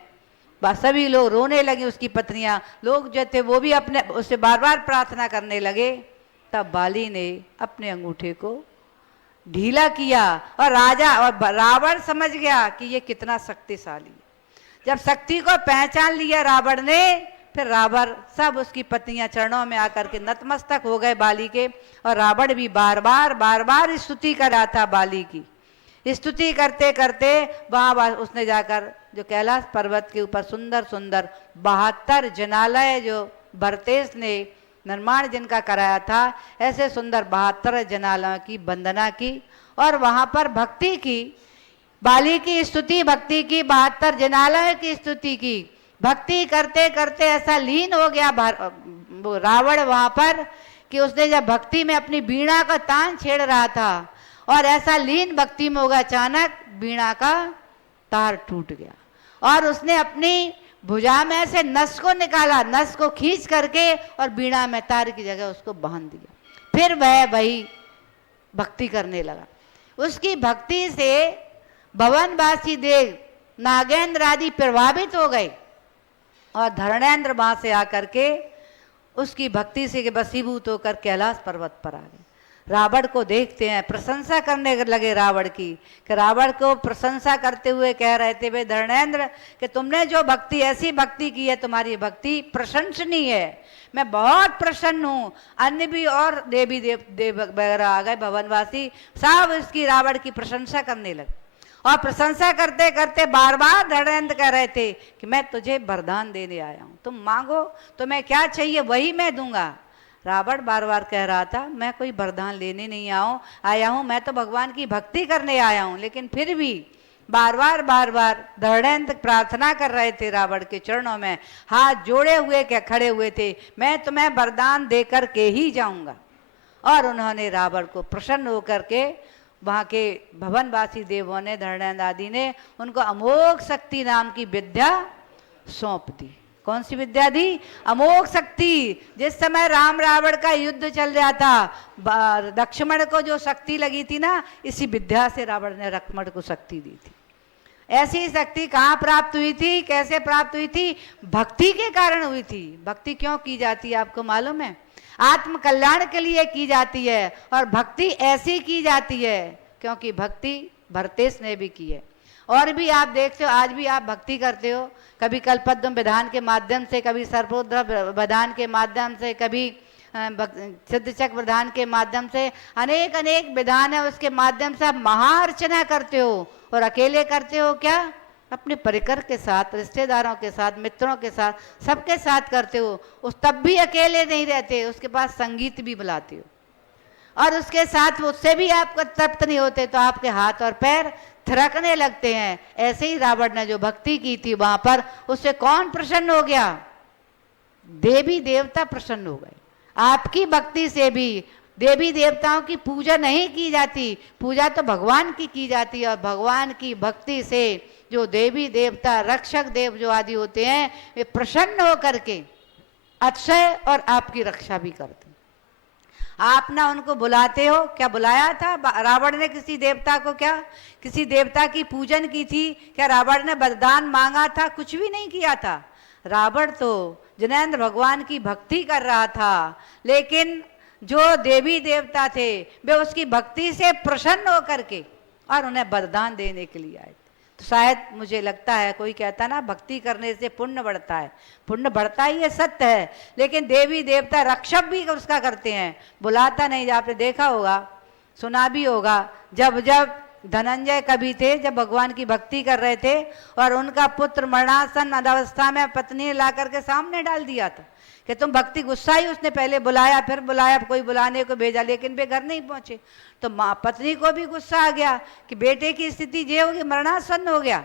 सभी लोग रोने लगे, उसकी पत्नियां, लोग जो थे वो भी अपने उससे बार बार प्रार्थना करने लगे। तब बाली ने अपने अंगूठे को ढीला किया और रावण समझ गया कि ये कितना शक्तिशाली है। जब शक्ति को पहचान लिया रावण ने, फिर रावण सब उसकी पत्नियां चरणों में आकर के नतमस्तक हो गए बाली के, और रावण भी बार बार स्तुति कर रहा था बाली की। स्तुति करते करते वहां उसने जाकर जो कैलाश पर्वत के ऊपर सुंदर सुंदर 72 जनालय जो भरतेश ने निर्माण जिनका कराया था, ऐसे सुंदर 72 जनालयों की वंदना की और वहां पर भक्ति की, बाली की स्तुति, भक्ति की, 72 जनालय की स्तुति की। भक्ति करते करते ऐसा लीन हो गया रावण वहां पर कि उसने जब भक्ति में अपनी वीणा का तान छेड़ रहा था और ऐसा लीन भक्ति में होगा, अचानक वीणा का तार टूट गया और उसने अपनी भुजा में से नस को निकाला, नस को खींच करके और वीणा में तार की जगह उसको बांध दिया। फिर वह वही भक्ति करने लगा। उसकी भक्ति से भवनवासी देव नागेंद्र आदि प्रभावित हो गए और धरणेंद्र वहां से आकर के उसकी भक्ति से वशीभूत होकर कैलाश पर्वत पर आ गए। रावण को देखते हैं, प्रशंसा करने लगे रावण की, कि रावण को प्रशंसा करते हुए कह रहे थे, वे धरणेंद्र कि तुमने जो भक्ति, ऐसी भक्ति की है, तुम्हारी भक्ति प्रशंसनीय है, मैं बहुत प्रसन्न हूँ। अन्य भी और देवी देव वगैरह आ गए, भवनवासी सब इसकी रावण की प्रशंसा करने लगे और प्रशंसा करते करते बार बार धरणेंद्र कह रहे थे कि मैं तुझे वरदान देने आया हूँ, तुम मांगो, तुम्हें क्या चाहिए वही मैं दूंगा। रावण बार बार कह रहा था मैं कोई वरदान लेने नहीं आया हूँ, मैं तो भगवान की भक्ति करने आया हूँ। लेकिन फिर भी बार बार धरणेंद्र प्रार्थना कर रहे थे रावण के चरणों में, हाथ जोड़े हुए क्या खड़े हुए थे, मैं तुम्हें वरदान देकर के ही जाऊंगा। और उन्होंने रावण को प्रसन्न होकर के वहाँ के भवनवासी देवों ने, धरणेंद्र आदि ने उनको अमोघ शक्ति नाम की विद्या सौंप दी। कौन सी विद्या दी? अमोघ शक्ति। जिस समय राम रावण का युद्ध चल रहा था, लक्ष्मण को जो शक्ति लगी थी ना, इसी विद्या से रावण ने लक्ष्मण को शक्ति दी थी। ऐसी शक्ति कहाँ प्राप्त हुई थी, कैसे प्राप्त हुई थी? भक्ति के कारण हुई थी। भक्ति क्यों की जाती है आपको मालूम है? आत्म कल्याण के लिए की जाती है और भक्ति ऐसी की जाती है क्योंकि भक्ति भरतेश ने भी की है। और भी आप देखते हो, आज भी आप भक्ति करते हो, कभी कल्पद्रुम विधान के माध्यम से, कभी सर्पोद्र विधान के माध्यम से, कभी सिद्धचक्र विधान के माध्यम से, अनेक अनेक विधान है, उसके माध्यम से आप महाअर्चना करते हो। और अकेले करते हो क्या? अपने परिकर के साथ, रिश्तेदारों के साथ, मित्रों के साथ, सबके साथ करते हो। उस तब भी अकेले नहीं रहते, उसके पास संगीत भी बुलाते हो और उसके साथ उससे भी आपको तृप्त नहीं होते तो आपके हाथ और पैर थिरकने लगते हैं। ऐसे ही रावण ने जो भक्ति की थी वहां पर, उससे कौन प्रसन्न हो गया? देवी देवता प्रसन्न हो गए। आपकी भक्ति से भी देवी देवताओं की पूजा नहीं की जाती, पूजा तो भगवान की जाती है। और भगवान की भक्ति से जो देवी देवता, रक्षक देव जो आदि होते हैं, वे प्रसन्न होकर के अक्षय और आपकी रक्षा भी करते हैं। आप ना उनको बुलाते हो, क्या बुलाया था रावण ने किसी देवता को? क्या किसी देवता की पूजन की थी? क्या रावण ने वरदान मांगा था? कुछ भी नहीं किया था। रावण तो जिनेंद्र भगवान की भक्ति कर रहा था, लेकिन जो देवी देवता थे वे उसकी भक्ति से प्रसन्न होकर के और उन्हें वरदान देने के लिए आए। तो शायद मुझे लगता है, कोई कहता ना भक्ति करने से पुण्य बढ़ता है, पुण्य बढ़ता ही है, सत्य है, लेकिन देवी देवता रक्षक भी उसका करते हैं, बुलाता नहीं। आपने देखा होगा, सुना भी होगा, जब जब धनंजय कवि थे, जब भगवान की भक्ति कर रहे थे और उनका पुत्र मरणासन अवस्था में पत्नी ने ला करके सामने डाल दिया था कि तुम भक्ति, गुस्सा ही उसने पहले बुलाया, फिर बुलाया, कोई बुलाने को भेजा, लेकिन वे घर नहीं पहुंचे। तो माँ पत्नी को भी गुस्सा आ गया कि बेटे की स्थिति ये होगी, मरणासन हो गया,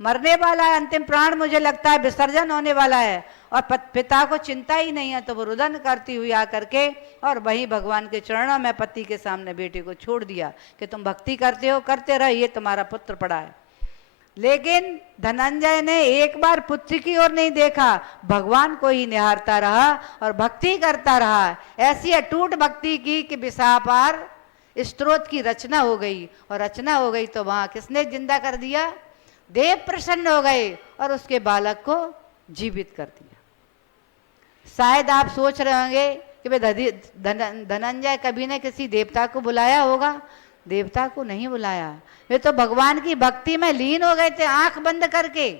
मरने वाला है, अंतिम प्राण मुझे लगता है विसर्जन होने वाला है। और पिता को चिंता ही नहीं है, तो वो रुदन करती हुई आकर के और वहीं भगवान के चरणों में पति के सामने बेटे को छोड़ दिया कि तुम भक्ति करते हो, करते रहो, ये तुम्हारा पुत्र पड़ा है। लेकिन धनंजय ने एक बार पुत्र की ओर नहीं देखा, भगवान को ही निहारता रहा और भक्ति करता रहा। ऐसी अटूट भक्ति की कि विशापार स्त्रोत की रचना हो गई, और रचना हो गई तो वहां किसने जिंदा कर दिया? देव प्रसन्न हो गए और उसके बालक को जीवित कर दिया। शायद आप सोच रहे होंगे कि भाई धनंजय कभी ने किसी देवता को बुलाया होगा। देवता को नहीं बुलाया, वे तो भगवान की भक्ति में लीन हो गए थे, आंख बंद करके,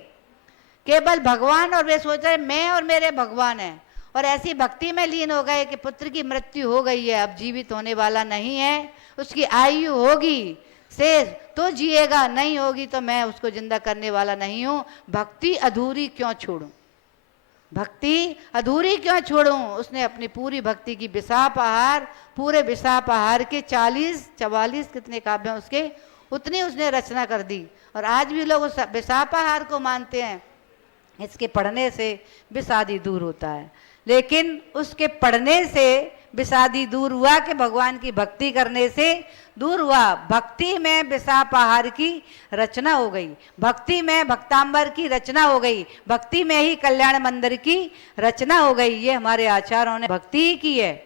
केवल भगवान, और वे सोच रहे मैं और मेरे भगवान हैं, और ऐसी भक्ति में लीन हो गए कि पुत्र की मृत्यु हो गई है, अब जीवित होने वाला नहीं है, उसकी आयु होगी शेष तो जिएगा, नहीं होगी तो मैं उसको जिंदा करने वाला नहीं हूं, भक्ति अधूरी क्यों छोड़ूं, भक्ति अधूरी क्यों छोड़ूं। उसने अपनी पूरी भक्ति की विशाप आहार, पूरे विशाप आहार के 44 कितने काव्य हैं उसके, उतनी उसने रचना कर दी। और आज भी लोग उस विशाप आहार को मानते हैं, इसके पढ़ने से विषादी दूर होता है, लेकिन उसके पढ़ने से विषादी दूर हुआ कि भगवान की भक्ति करने से दूर हुआ। भक्ति में विशापाहार की रचना हो गई, भक्ति में भक्तांबर की रचना हो गई, भक्ति में ही कल्याण मंदिर की रचना हो गई। ये हमारे आचार्यों ने भक्ति की है।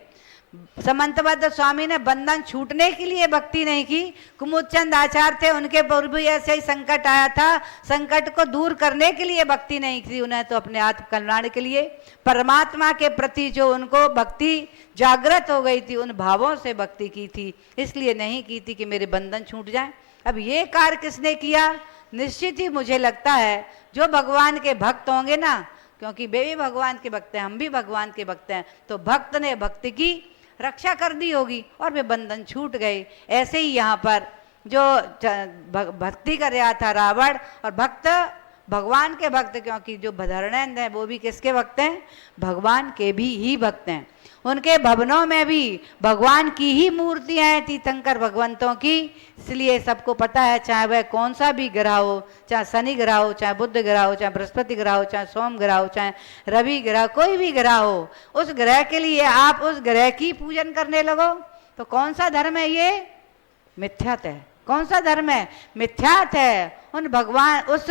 समंतबद्ध स्वामी ने बंधन छूटने के लिए भक्ति नहीं की, कुमुदचंद आचार्य थे, उनके पूर्व भी ऐसे ही संकट आया था, संकट को दूर करने के लिए भक्ति नहीं की, उन्हें तो अपने आत्म कल्याण के लिए, परमात्मा के प्रति जो उनको भक्ति जागृत हो गई थी, उन भावों से भक्ति की थी, इसलिए नहीं की थी कि मेरे बंधन छूट जाए। अब ये कार्य किसने किया? निश्चित ही मुझे लगता है जो भगवान के भक्त होंगे ना, क्योंकि वे भी भगवान के भक्त हैं, हम भी भगवान के भक्त हैं, तो भक्त ने भक्ति की रक्षा कर दी होगी और वे बंधन छूट गए। ऐसे ही यहाँ पर जो भक्ति कर रहा था रावण, और भक्त भगवान के भक्त, क्योंकि जो धर्मेंद्र हैं वो भी किसके भक्त हैं? भगवान के भी ही भक्त हैं। उनके भवनों में भी भगवान की ही मूर्तियां हैं, तीर्थंकर भगवंतों की, इसलिए सबको पता है, चाहे वह कौन सा भी ग्रह हो, चाहे शनि ग्रह हो, चाहे बुध ग्रह हो, चाहे बृहस्पति ग्रह हो, चाहे सोम ग्रह हो, चाहे रवि ग्रह, कोई भी ग्रह हो, उस ग्रह के लिए आप उस ग्रह की पूजन करने लगो तो कौन सा धर्म है ये? मिथ्यात है। कौन सा धर्म है? मिथ्यात है। उन भगवान उस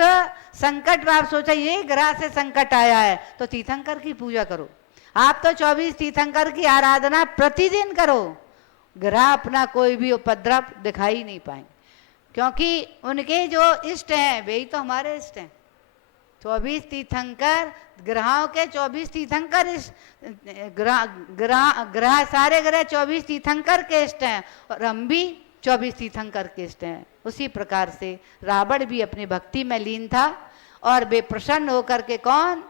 संकट में आप सोचा ये ग्रह से संकट आया है तो तीर्थंकर की पूजा करो। आप तो 24 तीर्थंकर की आराधना प्रतिदिन करो, ग्रह अपना कोई भी उपद्रव दिखाई नहीं पाएंगे, क्योंकि उनके जो इष्ट हैं वे ही तो हमारे इष्ट हैं। 24 तीर्थंकर, ग्रहों के 24 तीर्थंकर ग्रह सारे ग्रह 24 तीर्थंकर के इष्ट हैं, और हम भी 24 तीर्थंकर के इष्ट हैं। उसी प्रकार से रावण भी अपनी भक्ति में लीन था, और वे प्रसन्न होकर के, कौन?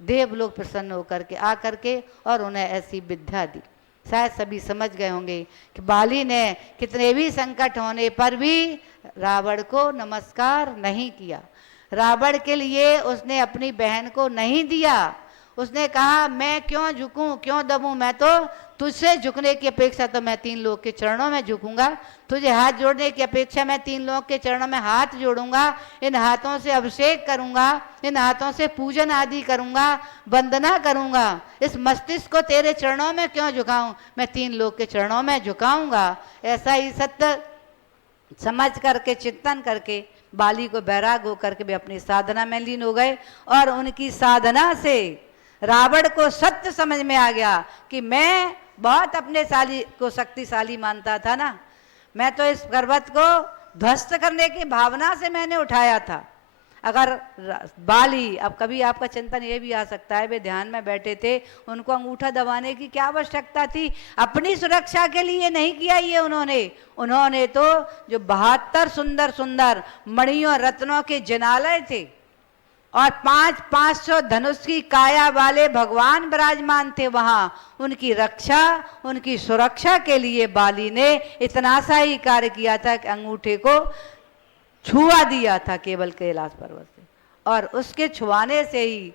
देव लोग प्रसन्न होकर के आकर के और उन्हें ऐसी विद्या दी। शायद सभी समझ गए होंगे कि बाली ने कितने भी संकट होने पर भी रावण को नमस्कार नहीं किया, रावण के लिए उसने अपनी बहन को नहीं दिया। उसने कहा मैं क्यों झुकूं, क्यों दबूं, मैं तो तुझसे झुकने की अपेक्षा तो मैं 3 लोग के चरणों में झुकूंगा, तुझे हाथ जोड़ने की अपेक्षा मैं 3 लोग के चरणों में हाथ जोड़ूंगा, इन हाथों से अभिषेक करूंगा, इन हाथों से पूजन आदि करूंगा, वंदना करूंगा, इस मस्तिष्क को तेरे चरणों में क्यों झुकाऊं, मैं 3 लोग के चरणों में झुकाऊंगा। ऐसा ही सत्य समझ करके, चिंतन करके बाली को बैराग होकर के वे अपनी साधना में लीन हो गए, और उनकी साधना से रावण को सत्य समझ में आ गया कि मैं बहुत अपने शाली को शक्तिशाली मानता था ना, मैं तो इस पर्वत को ध्वस्त करने की भावना से मैंने उठाया था। अगर बाली, अब कभी आपका चिंतन ये भी आ सकता है वे ध्यान में बैठे थे, उनको अंगूठा दबाने की क्या आवश्यकता थी? अपनी सुरक्षा के लिए नहीं किया ये उन्होंने तो जो 72 सुंदर सुंदर मणियों रत्नों के जिनालय थे और 500 धनुष की काया वाले भगवान विराजमान थे वहां, उनकी रक्षा, उनकी सुरक्षा के लिए बाली ने इतना सा ही कार्य किया था कि अंगूठे को छुआ दिया था केवल कैलाश पर्वत से, और उसके छुआने से ही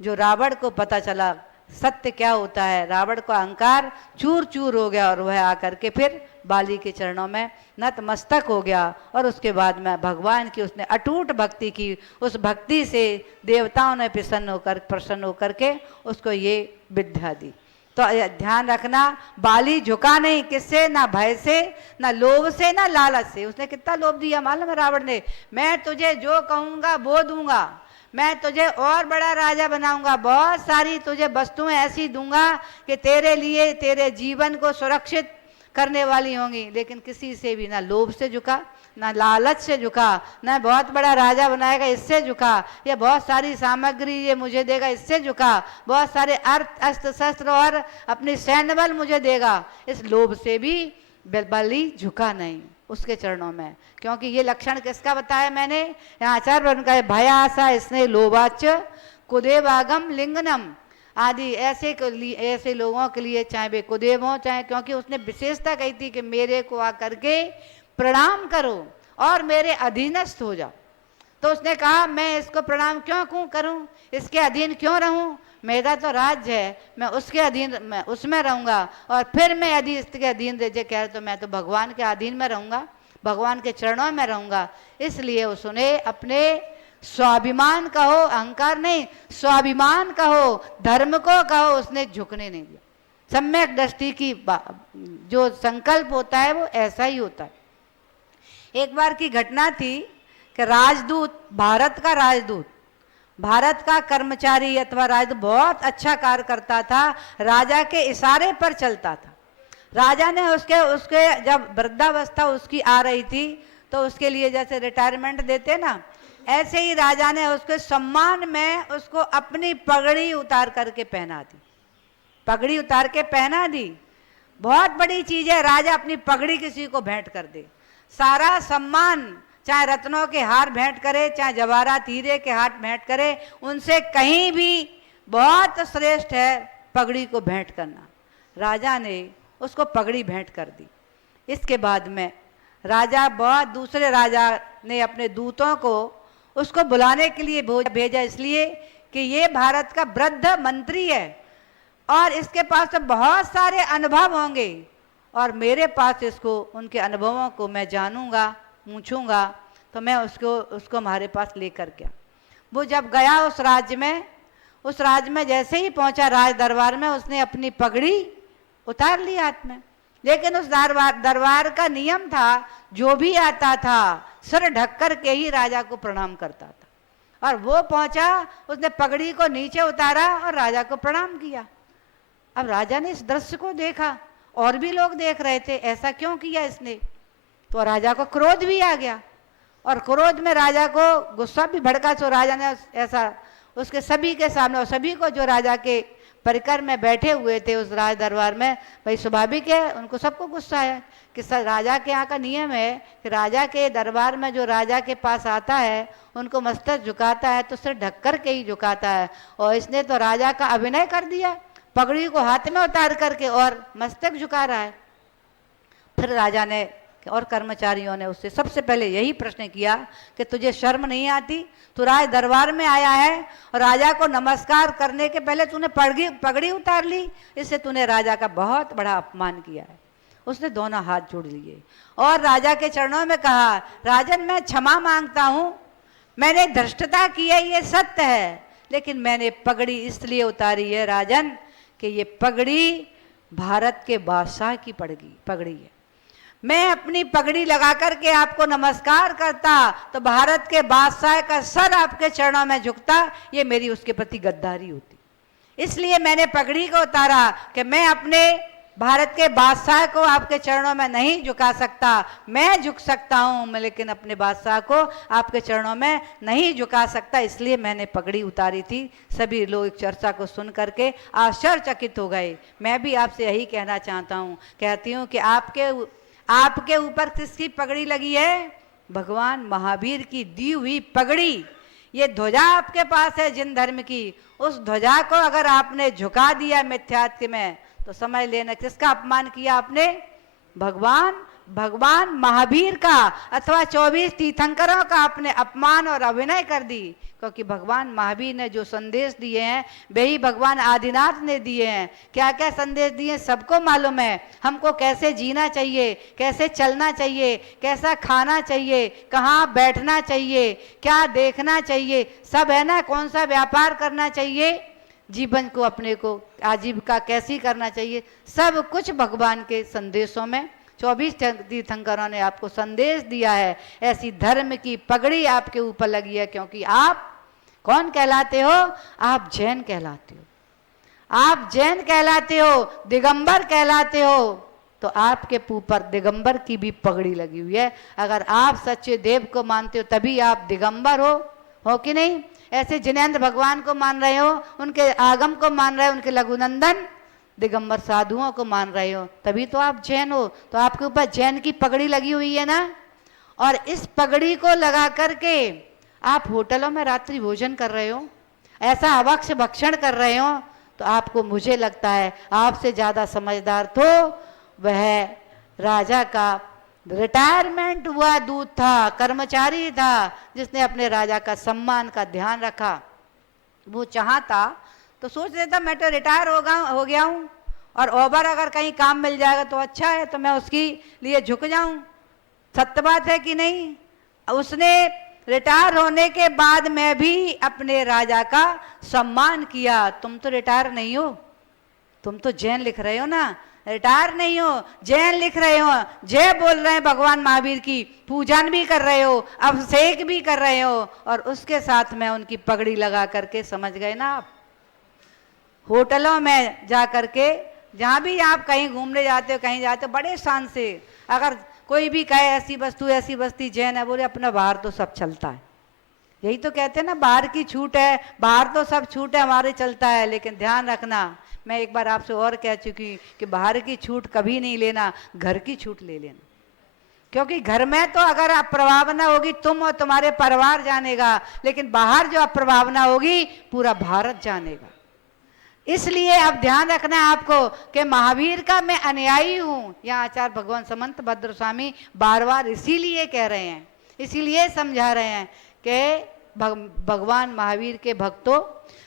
जो रावण को पता चला सत्य क्या होता है, रावण का अहंकार चूर चूर हो गया और वह आकर के फिर बाली के चरणों में नतमस्तक हो गया। और उसके बाद में भगवान की उसने अटूट भक्ति की, उस भक्ति से देवताओं ने प्रसन्न होकर के उसको ये विद्या दी। तो ध्यान रखना, बाली झुका नहीं, किससे? ना भय से, ना लोभ से, ना लालच से। उसने कितना लोभ दिया मालूम है रावण ने? मैं तुझे जो कहूंगा वो दूंगा, मैं तुझे और बड़ा राजा बनाऊंगा, बहुत सारी तुझे वस्तुएं ऐसी दूंगा कि तेरे लिए, तेरे जीवन को सुरक्षित करने वाली होंगी। लेकिन किसी से भी ना लोभ से झुका, ना लालच से झुका, ना बहुत बड़ा राजा बनाएगा इससे झुका, या बहुत सारी सामग्री ये मुझे देगा इससे झुका, बहुत सारे अस्त्र शस्त्र और अपनी सैन्य बल मुझे देगा, इस लोभ से भी बाली झुका नहीं उसके चरणों में। क्योंकि ये लक्षण किसका बताया मैंने? यहाँ आचार्य उनका भय आशा स्नेह लोभाच कुदेवागम लिंगनम आदि ऐसे लोगों के लिए, चाहे वे कुदेव हों चाहे, क्योंकि उसने विशेषता कही थी कि मेरे को आकर के प्रणाम करो और मेरे अधीनस्थ हो जाओ। तो उसने कहा मैं इसको प्रणाम क्यों करूं, इसके अधीन क्यों रहूं, मेरा तो राज्य है, मैं उसके अधीन, मैं उसमें रहूंगा, और फिर मैं यदि इसके अधीन रह कह तो मैं तो भगवान के अधीन में रहूंगा, भगवान के चरणों में रहूंगा। इसलिए उसने अपने स्वाभिमान कहो, अहंकार नहीं, स्वाभिमान कहो, धर्म को कहो, उसने झुकने नहीं दिया। सम्यक दृष्टि की जो संकल्प होता है वो ऐसा ही होता है। एक बार की घटना थी कि राजदूत, भारत का राजदूत, भारत का कर्मचारी अथवा राजदूत बहुत अच्छा कार्य करता था, राजा के इशारे पर चलता था। राजा ने उसके जब वृद्धावस्था उसकी आ रही थी तो उसके लिए जैसे रिटायरमेंट देते ना, ऐसे ही राजा ने उसके सम्मान में उसको अपनी पगड़ी उतार करके पहना दी, पगड़ी उतार के पहना दी। बहुत बड़ी चीज है, राजा अपनी पगड़ी किसी को भेंट कर दे। सारा सम्मान, चाहे रत्नों के हार भेंट करे, चाहे जवाहरात हीरे के हार भेंट करे, उनसे कहीं भी बहुत श्रेष्ठ है पगड़ी को भेंट करना। राजा ने उसको पगड़ी भेंट कर दी। इसके बाद में राजा, बहुत दूसरे राजा ने अपने दूतों को उसको बुलाने के लिए भेजा, इसलिए कि ये भारत का वृद्ध मंत्री है और इसके पास तो बहुत सारे अनुभव होंगे और मेरे पास इसको, उनके अनुभवों को मैं जानूंगा, पूछूंगा, तो मैं उसको हमारे पास लेकर गया। वो जब गया उस राज्य में जैसे ही पहुंचा राज दरबार में, उसने अपनी पगड़ी उतार ली हाथ में। लेकिन उस दरबार का नियम था, जो भी आता था सिर ढक कर के ही राजा को प्रणाम करता था। और वो पहुंचा, उसने पगड़ी को नीचे उतारा और राजा को प्रणाम किया। अब राजा ने इस दृश्य को देखा, और भी लोग देख रहे थे, ऐसा क्यों किया इसने। तो राजा को क्रोध भी आ गया और क्रोध में राजा को गुस्सा भी भड़का। तो राजा ने ऐसा उसके सभी के सामने, और सभी को जो राजा के परिकर में बैठे हुए थे उस राज दरबार में, भाई स्वाभाविक है उनको सबको गुस्सा है कि राजा के यहाँ का नियम है कि राजा के दरबार में जो राजा के पास आता है उनको मस्तक झुकाता है तो सिर ढक कर के ही झुकाता है, और इसने तो राजा का अभिनय कर दिया, पगड़ी को हाथ में उतार करके और मस्तक झुका रहा है। फिर राजा ने और कर्मचारियों ने उससे सबसे पहले यही प्रश्न किया कि तुझे शर्म नहीं आती, तू राज दरबार में आया है और राजा को नमस्कार करने के पहले तूने पगड़ी उतार ली, इससे तूने राजा का बहुत बड़ा अपमान किया है। उसने दोनों हाथ जोड़ लिए और राजा के चरणों में कहा, राजन मैं क्षमा मांगता हूँ, मैंने धृष्टता की है, ये सत्य है, लेकिन मैंने पगड़ी इसलिए उतारी है राजन कि ये पगड़ी भारत के बादशाह की पगड़ी है। मैं अपनी पगड़ी लगा करके आपको नमस्कार करता तो भारत के बादशाह का सर आपके चरणों में झुकता, ये मेरी उसके प्रति गद्दारी होती। इसलिए मैंने पगड़ी को उतारा कि मैं अपने भारत के बादशाह को आपके चरणों में नहीं झुका सकता, मैं झुक सकता हूँ लेकिन अपने बादशाह को आपके चरणों में नहीं झुका सकता, इसलिए मैंने पगड़ी उतारी थी। सभी लोग इस चर्चा को सुन करके आश्चर्यचकित हो गए। मैं भी आपसे यही कहना चाहता हूँ, कहती हूँ कि आपके ऊपर किसकी पगड़ी लगी है? भगवान महावीर की दी हुई पगड़ी। ये ध्वजा आपके पास है जिन धर्म की, उस ध्वजा को अगर आपने झुका दिया मिथ्यात्व में तो समझ लेना किसका अपमान किया आपने? भगवान महावीर का अथवा 24 तीर्थंकरों का आपने अपमान और अभिनय कर दी। क्योंकि भगवान महावीर ने जो संदेश दिए हैं वही भगवान आदिनाथ ने दिए हैं। क्या क्या संदेश दिए सबको मालूम है। हमको कैसे जीना चाहिए, कैसे चलना चाहिए, कैसा खाना चाहिए, कहाँ बैठना चाहिए, क्या देखना चाहिए, सब है ना। कौन सा व्यापार करना चाहिए, जीवन को अपने को आजीविका कैसी करना चाहिए, सब कुछ भगवान के संदेशों में 24 तीर्थंकरों ने आपको संदेश दिया है। ऐसी धर्म की पगड़ी आपके ऊपर लगी है क्योंकि आप कौन कहलाते हो? आप जैन कहलाते हो। आप जैन कहलाते हो, दिगंबर कहलाते हो, तो आपके ऊपर दिगंबर की भी पगड़ी लगी हुई है। अगर आप सच्चे देव को मानते हो तभी आप दिगंबर हो कि नहीं? ऐसे जिनेंद्र भगवान को मान रहे हो, उनके आगम को मान रहे हो, उनके लघुनंदन दिगंबर साधुओं को मान रहे हो, तभी तो आप जैन हो। तो आपके ऊपर जैन की पगड़ी लगी हुई है ना। और इस पगड़ी को लगा करके आप होटलों में रात्रि भोजन कर रहे हो, ऐसा अवक्ष भक्षण कर रहे हो तो आपको, मुझे लगता है आपसे ज़्यादा समझदार तो वह राजा का रिटायरमेंट हुआ दूत था, कर्मचारी था, जिसने अपने राजा का सम्मान का ध्यान रखा। वो चाहता तो सोच लेता मैं तो रिटायर हो गया हूँ और ओवर अगर कहीं काम मिल जाएगा तो अच्छा है, तो मैं उसकी लिए झुक जाऊं। सत्य बात है कि नहीं? उसने रिटायर होने के बाद मैं भी अपने राजा का सम्मान किया। तुम तो रिटायर नहीं हो, तुम तो जैन लिख रहे हो ना, रिटायर नहीं हो, जैन लिख रहे हो, जय बोल रहे हैं भगवान महावीर की, पूजन भी कर रहे हो, अभिषेक भी कर रहे हो, और उसके साथ में उनकी पगड़ी लगा करके, समझ गए ना आप, होटलों में जा करके, जहाँ भी आप कहीं घूमने जाते हो, कहीं जाते हो, बड़े शान से, अगर कोई भी कहे ऐसी वस्तु जैन है, बोले अपना बाहर तो सब चलता है। यही तो कहते हैं ना, बाहर की छूट है, बाहर तो सब छूट है, हमारे चलता है। लेकिन ध्यान रखना, मैं एक बार आपसे और कह चुकी कि बाहर की छूट कभी नहीं लेना, घर की छूट ले लेना। क्योंकि घर में तो अगर अप्रभावना होगी तुम और तुम्हारे परिवार जानेगा, लेकिन बाहर जो अप्रभावना होगी पूरा भारत जानेगा। इसलिए अब ध्यान रखना है आपको कि महावीर का मैं अनुयायी हूं। यहाँ आचार्य भगवान समंत भद्र स्वामी बार बार इसीलिए कह रहे हैं, इसीलिए समझा रहे हैं कि भगवान महावीर के भक्तों,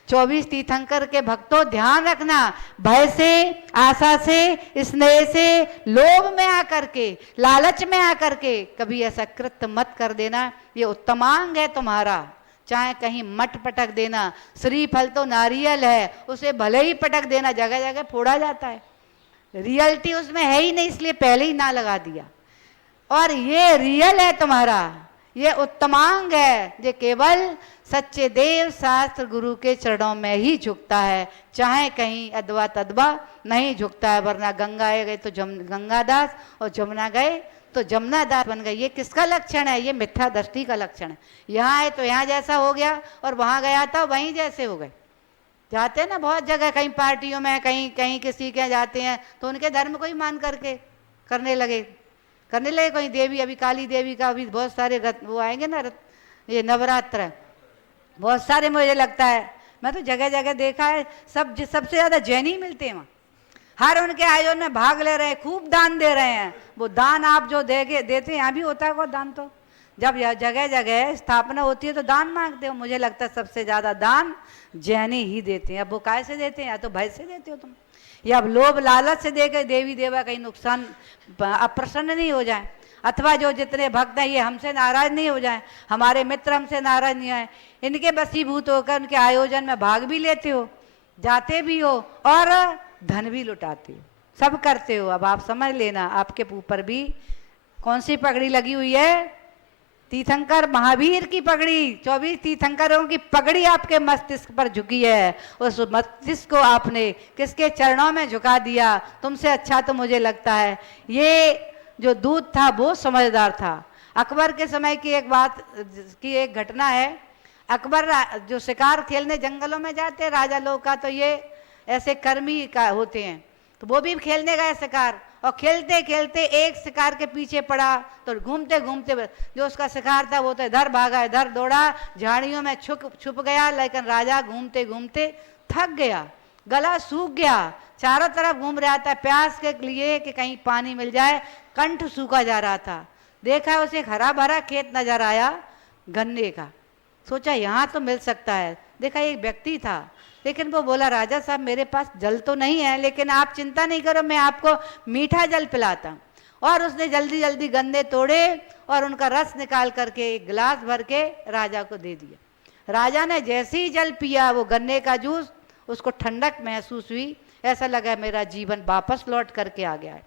24 तीर्थंकर के भक्तों, ध्यान रखना, भय से, आशा से, स्नेह से, लोभ में आकर के, लालच में आकर के कभी ऐसा कृत्य मत कर देना। ये उत्तमांग है तुम्हारा। चाहे कहीं मट पटक देना, श्रीफल तो नारियल है, उसे भले ही पटक देना, जगह जगह फोड़ा जाता है, रियलिटी उसमें है ही नहीं, इसलिए पहले ही ना लगा दिया। और ये रियल है तुम्हारा, ये उत्तमांग है, जो केवल सच्चे देव शास्त्र गुरु के चरणों में ही झुकता है, चाहे कहीं अदवा तदवा नहीं झुकता है। वरना गंगा गए तो गंगादास, और जमुना गए तो जमुना दास बन गए। ये किसका लक्षण है? ये मिथ्या दृष्टि का लक्षण है। यहाँ है तो यहाँ जैसा हो गया, और वहां गया था वहीं जैसे हो गए। जाते हैं ना बहुत जगह, कहीं पार्टियों में, कहीं कहीं किसी के जाते हैं तो उनके धर्म को ही मान करके करने लगे। कहीं देवी, अभी काली देवी का अभी बहुत सारे वो आएंगे ना, ये नवरात्र, बहुत सारे, मुझे लगता है, मैं तो जगह जगह देखा है, सबसे ज्यादा जैन ही मिलते हैं वहाँ। हर उनके आयोजन में भाग ले रहे हैं, खूब दान दे रहे हैं। वो दान आप जो देते हैं, यहाँ भी होता है वो दान। तो जब जगह जगह स्थापना होती है तो दान मांगते हो। मुझे लगता है सबसे ज्यादा दान जैनी ही देते हैं। अब वो काय से देते हैं? या तो भय से देते हो तुम, या अब लोभ लालच से देकर देवी देवा कहीं नुकसान, अप्रसन्न नहीं हो जाए, अथवा जो जितने भक्त हैं ये हमसे नाराज नहीं हो जाए, हमारे मित्र हमसे नाराज नहीं आए, इनके वशीभूत होकर उनके आयोजन में भाग भी लेते हो, जाते भी हो, और धन भी लुटाते हो, सब करते हो। अब आप समझ लेना, आपके ऊपर भी कौन सी पगड़ी लगी हुई है? तीर्थंकर महावीर की पगड़ी। 24 तीर्थंकरों की पगड़ी आपके मस्तिष्क पर झुकी है। उस मस्तिष्क को आपने किसके चरणों में झुका दिया? तुमसे अच्छा तो मुझे लगता है ये जो दूत था वो समझदार था। अकबर के समय की एक बात की एक घटना है। अकबर जो शिकार खेलने जंगलों में जाते राजा लोग का, तो ये ऐसे कर्मी का होते हैं, तो वो भी खेलने गए शिकार, और खेलते खेलते एक शिकार के पीछे पड़ा, तो घूमते घूमते जो उसका शिकार था वो तो इधर भागा, इधर दौड़ा, झाड़ियों में छुप गया। लेकिन राजा घूमते घूमते थक गया, गला सूख गया, चारों तरफ घूम रहा था प्यास के लिए कि कहीं पानी मिल जाए, कंठ सूखा जा रहा था। देखा उसे एक हरा भरा खेत नजर आया गन्ने का, सोचा यहाँ तो मिल सकता है। देखा एक व्यक्ति था, लेकिन वो बोला राजा साहब मेरे पास जल तो नहीं है, लेकिन आप चिंता नहीं करो, मैं आपको मीठा जल पिलाता हूँ। और उसने जल्दी जल्दी गन्ने तोड़े और उनका रस निकाल करके एक गिलास भर के राजा को दे दिया। राजा ने जैसे ही जल पिया, वो गन्ने का जूस, उसको ठंडक महसूस हुई, ऐसा लगा मेरा जीवन वापस लौट करके आ गया है।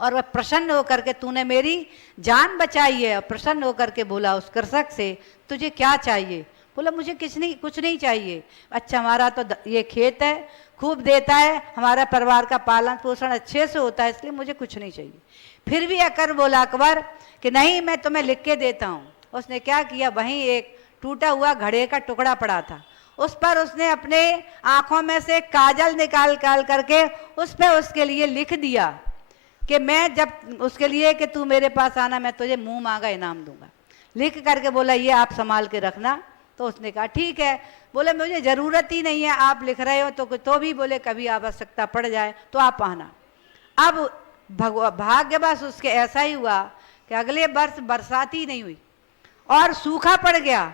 और वह प्रसन्न होकर के, तूने मेरी जान बचाई है, प्रसन्न होकर के बोला उस कृषक से, तुझे क्या चाहिए? बोला मुझे कुछ नहीं चाहिए। अच्छा हमारा तो ये खेत है, खूब देता है, हमारा परिवार का पालन पोषण अच्छे से होता है, इसलिए मुझे कुछ नहीं चाहिए। फिर भी अकबर बोला कि नहीं मैं तुम्हें लिख के देता हूँ। उसने क्या किया, वहीं एक टूटा हुआ घड़े का टुकड़ा पड़ा था, उस पर उसने अपने आंखों में से काजल निकाल करके उस पर उसके लिए लिख दिया कि मैं जब उसके लिए कि तू मेरे पास आना, मैं तुझे मुंह मांगा इनाम दूंगा। लिख करके बोला ये आप संभाल के रखना, तो उसने कहा ठीक है। बोले मुझे ज़रूरत ही नहीं है, आप लिख रहे हो तो भी बोले कभी आवश्यकता पड़ जाए तो आप आना। अब भाग्यवश उसके ऐसा ही हुआ कि अगले वर्ष बरसात ही नहीं हुई और सूखा पड़ गया,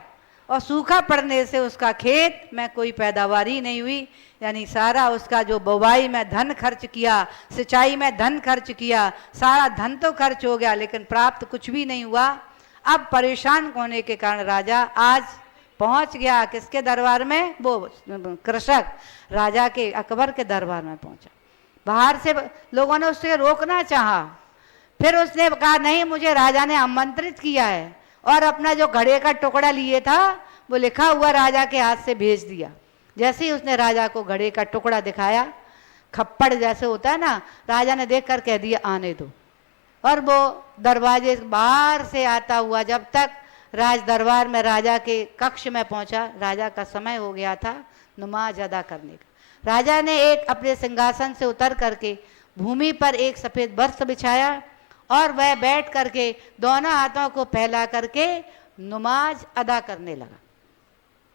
और सूखा पड़ने से उसका खेत में कोई पैदावार ही नहीं हुई। यानी सारा उसका जो बुवाई में धन खर्च किया, सिंचाई में धन खर्च किया, सारा धन तो खर्च हो गया लेकिन प्राप्त कुछ भी नहीं हुआ। अब परेशान होने के कारण राजा आज पहुंच गया किसके दरबार में, वो कृषक राजा के अकबर के दरबार में पहुंचा। बाहर से लोगों ने उससे रोकना चाहा, फिर उसने कहा नहीं, मुझे राजा ने आमंत्रित किया है, और अपना जो घड़े का टुकड़ा लिए था वो लिखा हुआ राजा के हाथ से भेज दिया। जैसे ही उसने राजा को घड़े का टुकड़ा दिखाया, खप्पड़ जैसे होता है ना, राजा ने देखकर कह दिया आने दो, और वो दरवाजे बाहर से आता हुआ जब तक राज दरबार में राजा के कक्ष में पहुंचा, राजा का समय हो गया था नमाज अदा करने का। राजा ने एक अपने सिंहासन से उतर करके भूमि पर एक सफ़ेद वस्त्र बिछाया और वह बैठ करके दोनों हाथों को फैला करके नमाज अदा करने लगा।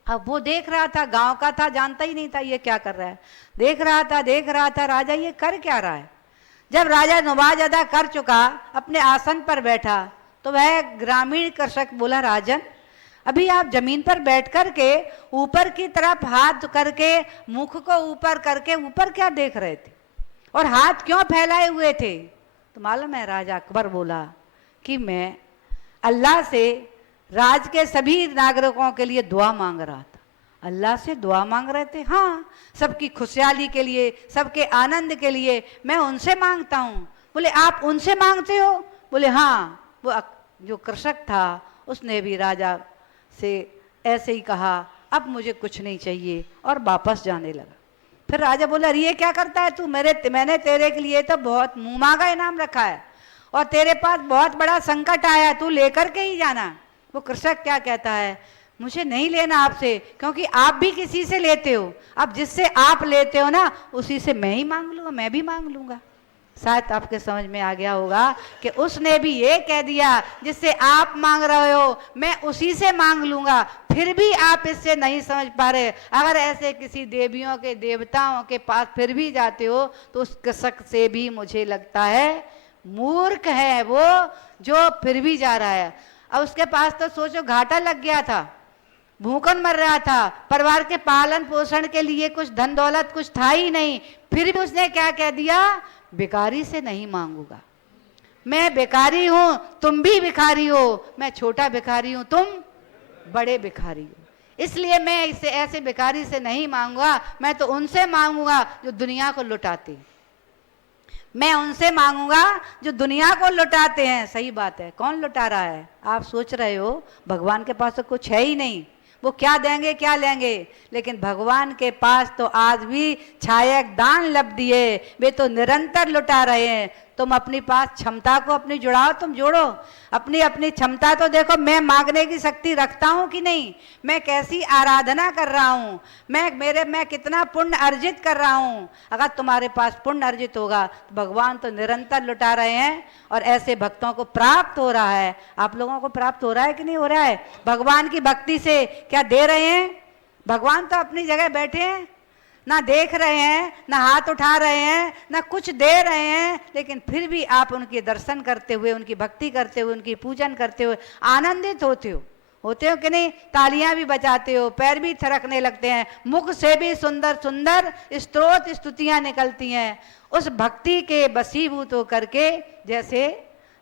अब वो देख रहा था, गांव का था, जानता ही नहीं था ये क्या कर रहा है, देख रहा था राजा ये कर क्या रहा है। जब राजा नमाज अदा कर चुका, अपने आसन पर बैठा, तो वह ग्रामीण कृषक बोला राजन, अभी आप जमीन पर बैठ करके ऊपर की तरफ हाथ करके मुख को ऊपर करके ऊपर क्या देख रहे थे, और हाथ क्यों फैलाए हुए थे। तो मालूम है राजा अकबर बोला कि मैं अल्लाह से राज के सभी नागरिकों के लिए दुआ मांग रहा था। अल्लाह से दुआ मांग रहे थे? हाँ, सबकी खुशहाली के लिए, सबके आनंद के लिए मैं उनसे मांगता हूँ। बोले आप उनसे मांगते हो? बोले हाँ। वो जो कृषक था उसने भी राजा से ऐसे ही कहा, अब मुझे कुछ नहीं चाहिए, और वापस जाने लगा। फिर राजा बोला अरे ये क्या करता है तू, मैंने तेरे के लिए तो बहुत मुँह मांगा इनाम रखा है, और तेरे पास बहुत बड़ा संकट आया है, तू लेकर के ही जाना। वो कृषक क्या कहता है, मुझे नहीं लेना आपसे, क्योंकि आप भी किसी से लेते हो, अब जिससे आप लेते हो ना उसी से मैं ही मांग लूँगा, मैं भी मांग लूँगा। शायद आपके समझ में आ गया होगा कि उसने भी ये कह दिया जिससे आप मांग रहे हो मैं उसी से मांग लूँगा, फिर भी आप इससे नहीं समझ पा रहे। अगर ऐसे किसी देवियों के देवताओं के पास फिर भी जाते हो तो उस कृषक से भी मुझे लगता है मूर्ख है वो, जो फिर भी जा रहा है। अब उसके पास तो सोचो घाटा लग गया था, भूखन मर रहा था, परिवार के पालन पोषण के लिए कुछ धन दौलत कुछ था ही नहीं, फिर भी उसने क्या कह दिया, भिखारी से नहीं मांगूंगा। मैं भिखारी हूं, तुम भी भिखारी हो, मैं छोटा भिखारी हूं, तुम बड़े भिखारी हो, इसलिए मैं इससे ऐसे भिखारी से नहीं मांगूंगा, मैं तो उनसे मांगूंगा जो दुनिया को लुटाते, मैं उनसे मांगूंगा जो दुनिया को लुटाते हैं। सही बात है, कौन लुटा रहा है? आप सोच रहे हो भगवान के पास तो कुछ है ही नहीं, वो क्या देंगे क्या लेंगे, लेकिन भगवान के पास तो आज भी छायक दान लब दिए, वे तो निरंतर लुटा रहे हैं। तुम अपनी पास क्षमता को अपनी जुड़ाओ, तुम जोड़ो अपनी अपनी क्षमता, तो देखो मैं मांगने की शक्ति रखता हूँ कि नहीं, मैं कैसी आराधना कर रहा हूँ, मैं कितना पुण्य अर्जित कर रहा हूँ। अगर तुम्हारे पास पुण्य अर्जित होगा तो भगवान तो निरंतर लुटा रहे हैं, और ऐसे भक्तों को प्राप्त हो रहा है। आप लोगों को प्राप्त हो रहा है कि नहीं हो रहा है? भगवान की भक्ति से क्या दे रहे हैं? भगवान तो अपनी जगह बैठे हैं, ना देख रहे हैं, ना हाथ उठा रहे हैं, ना कुछ दे रहे हैं, लेकिन फिर भी आप उनके दर्शन करते हुए, उनकी भक्ति करते हुए, उनकी पूजन करते हुए आनंदित होते हो कि नहीं? तालियां भी बजाते हो, पैर भी थिरकने लगते हैं, मुख से भी सुंदर सुंदर स्तोत्र स्तुतियां निकलती हैं उस भक्ति के वशीभूत होकर के। जैसे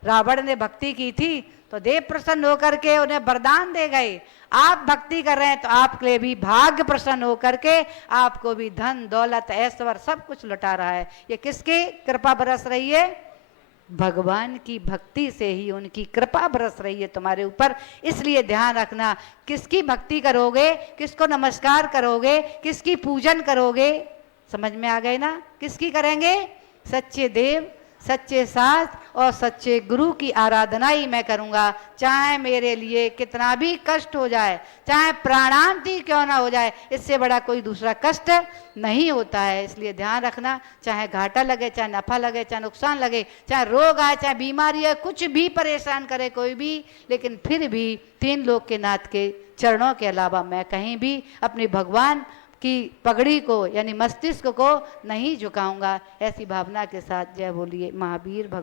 रावण ने भक्ति की थी तो देव प्रसन्न होकर के उन्हें वरदान दे गए, आप भक्ति कर रहे हैं तो आपके लिए भी भाग्य प्रसन्न होकर के आपको भी धन दौलत ऐश्वर्य सब कुछ लुटा रहा है। ये किसकी कृपा बरस रही है? भगवान की भक्ति से ही उनकी कृपा बरस रही है तुम्हारे ऊपर। इसलिए ध्यान रखना, किसकी भक्ति करोगे, किसको नमस्कार करोगे, किसकी पूजन करोगे, समझ में आ गए ना? किसकी करेंगे? सच्चे देव, सच्चे शास्त्र और सच्चे गुरु की आराधना ही मैं करूँगा, चाहे मेरे लिए कितना भी कष्ट हो जाए, चाहे प्राणांति क्यों ना हो जाए, इससे बड़ा कोई दूसरा कष्ट नहीं होता है। इसलिए ध्यान रखना, चाहे घाटा लगे, चाहे नफ़ा लगे, चाहे नुकसान लगे, चाहे रोग आए, चाहे बीमारी है, कुछ भी परेशान करे कोई भी, लेकिन फिर भी तीन लोक के नाथ के चरणों के अलावा मैं कहीं भी अपने भगवान की पगड़ी को यानी मस्तिष्क को नहीं झुकाऊंगा। ऐसी भावना के साथ जय बोलिए महावीर भगवान।